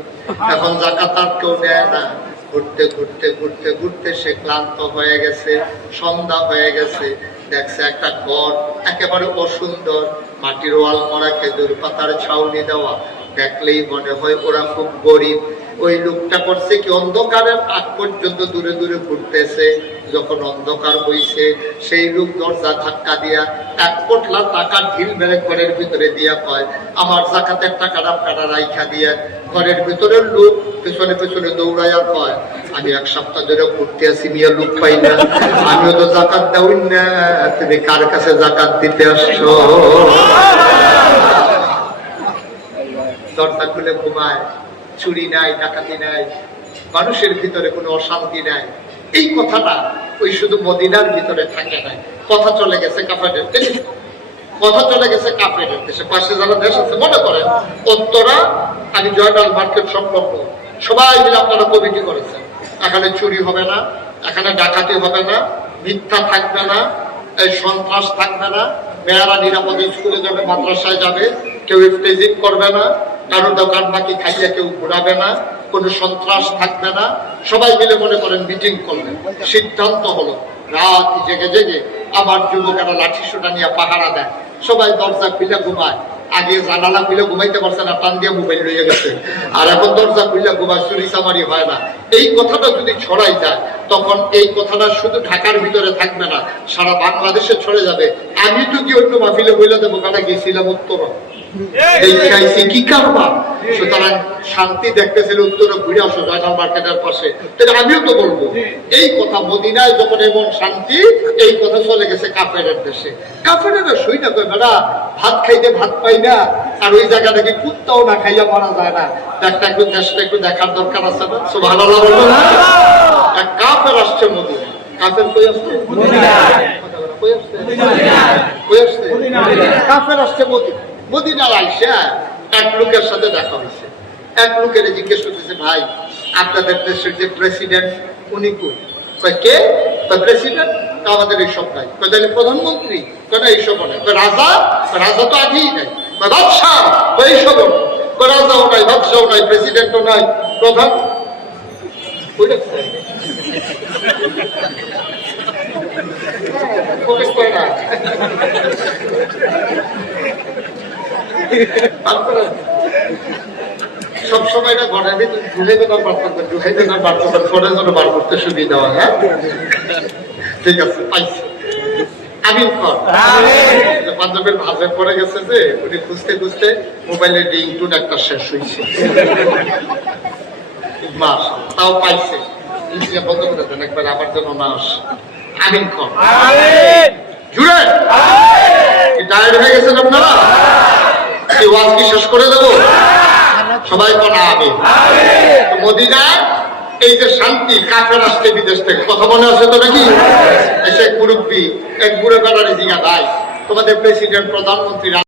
এখন জাকাত আর কেউ নেয় না। ঘুরতে ঘুরতে ঘুরতে ঘুরতে সে ক্লান্ত হয়ে গেছে, সন্ধ্যা হয়ে গেছে। দেখছে একটা ঘর একেবারে অসুন্দর, মাটির ওয়াল করা, খেজুর পাতার ছাউনি দেওয়া। দেখলেই মনে হয় ওরা খুব গরিব। ওই লোকটা করছে কি, অন্ধকারের আগ পর্যন্ত দূরে দূরে ঘুরতেছে। যখন অন্ধকার হইছে, সেই লোক দরজা ধাক্কা দিয়া 1 কোটলা টাকা ঢিল মেরে ঘরের ভিতরে দিয়া কয়, আমার জাকাতের টাকাটা আপনারা রাইখা দিয়া। ঘরের ভিতরের লোক পেছনে পেছনে দৌড়াইয়া কয়, আমি 1 সপ্তাহ ধরে ঘুরতে আসি, মিয়া লোক পাই না, আমিও তো জাকাত দেওই না, তুমি কার কাছে জাকাত দিতে আসছো? দরজা খুলে ঘুমায়, চুরি নাই, ডাকাতি নাই, মানুষের ভিতরে কোনো অশান্তি নাই। এই কথাটা ওই শুধু মদিনার ভিতরে থাকে না, কথা চলে গেছে কাফেরের দেশে, কথা চলে গেছে কাফেরের দেশে। পাশে যারা দেশ আছে, মনে করেন উত্তরা, আমি জয়নাল মার্কেট সংলগ্ন, সবাই মিলে আপনারা কমিটি করেছেন, এখানে চুরি হবে না, এখানে ডাকাতি হবে না, মিথ্যা থাকবে না, এই সন্ত্রাস থাকবে না, মেয়েরা নিরাপদে স্কুলে যাবে, মাদ্রাসায় যাবে, কেউ স্টেজিং করবে না, কারো দোকান বাকি খাইয়ে কেউ ঘুরাবে না, কোনো সন্ত্রাস থাকবে না। সবাই মিলে মনে করেন মিটিং করলেন, সিদ্ধান্ত হলো রাত জেগে জেগে আমার যুবকেরা লাঠি সোটা নিয়ে পাহারা দেয়। সবাই দরজা খুলে ঘুমায়। আগে জানালা খুলে ঘুমাইতে পারছে না, টান দিয়ে মোবাইল লইয়া গেছে, আর এখন দরজা খুলে ঘুমায়, চুরি চামারি হয় না। এই কথাটা যদি ছড়াই যায়, তখন এই কথাটা শুধু ঢাকার ভিতরে থাকবে না, সারা বাংলাদেশে ছড়ে যাবে। আমি তো কি অন্য মাহফিলে বইলে দেবো, কারণ গেছিলাম উত্তর কি কারবার। সুতরাং শান্তি দেখতেছিল উত্তরে, ঘুরে আসো জয়নাল মার্কেটের পাশে, আমিও তো বলবো এই কথা। মদিনায় যখন এমন শান্তি, এই কথা চলে গেছে কাফেরের দেশে। কাফেরেরা শুই না, বেড়া ভাত খাইতে ভাত পাই না, আর ওই জায়গা থেকে কুত্তাও না খাইয়া মারা যায় না। একটা একটু দেশটা একটু দেখার দরকার আছে না? সুবহানাল্লাহ বলবেন না? কাফের আসছে মদিনা, কাফের কই আসছে? কাফের আসছে মদিনা। মদিনার আইসা এক লোকের সাথে দেখা হয়েছে। এক লোকের জিজ্ঞেস করতেছে, ভাই আপনাদের দেশের যে প্রেসিডেন্ট, উনি কই? কে? প্রেসিডেন্ট? আমাদের এইসব নাই। তাহলে প্রধানমন্ত্রী? এইসব নাই। রাজা? রাজা তো আগেই নাই। বাদশাহ? এইসব রাজাও নাই, বাদশাও নাই, প্রেসিডেন্টও নাই, প্রধান সবসময় না ঘরের ভিতরে ঢুকাইবেন বার করবেন, ঢুকাইবেন বার করবেন, ফোনের জন্য বার করতে সুবিধা হয়। হ্যাঁ, ঠিক আছে, পাইছি। আমিন কর। পাঞ্জাবের ভাজে পড়ে গেছে যে উনি খুঁজতে খুঁজতে মোবাইলের রিংটোন একটা শেষ হয়েছে, মাস তাও পাইছে। বন্ধ করে দেন একবার, আমার জন্য না আসে। আমিন কর। জুড়ে টায়ার্ড হয়ে গেছেন আপনারা? এই ওয়াজ কি শেষ করে দেবো? সবাই বলা আমি মদিনায় এই যে শান্তি, কাফের আসছে বিদেশ থেকে, কথা মনে আছে তো নাকি? এসে মুরব্বী এক বুড়ে বেড়ারি জিগা ভাই, তোমাদের প্রেসিডেন্ট প্রধানমন্ত্রী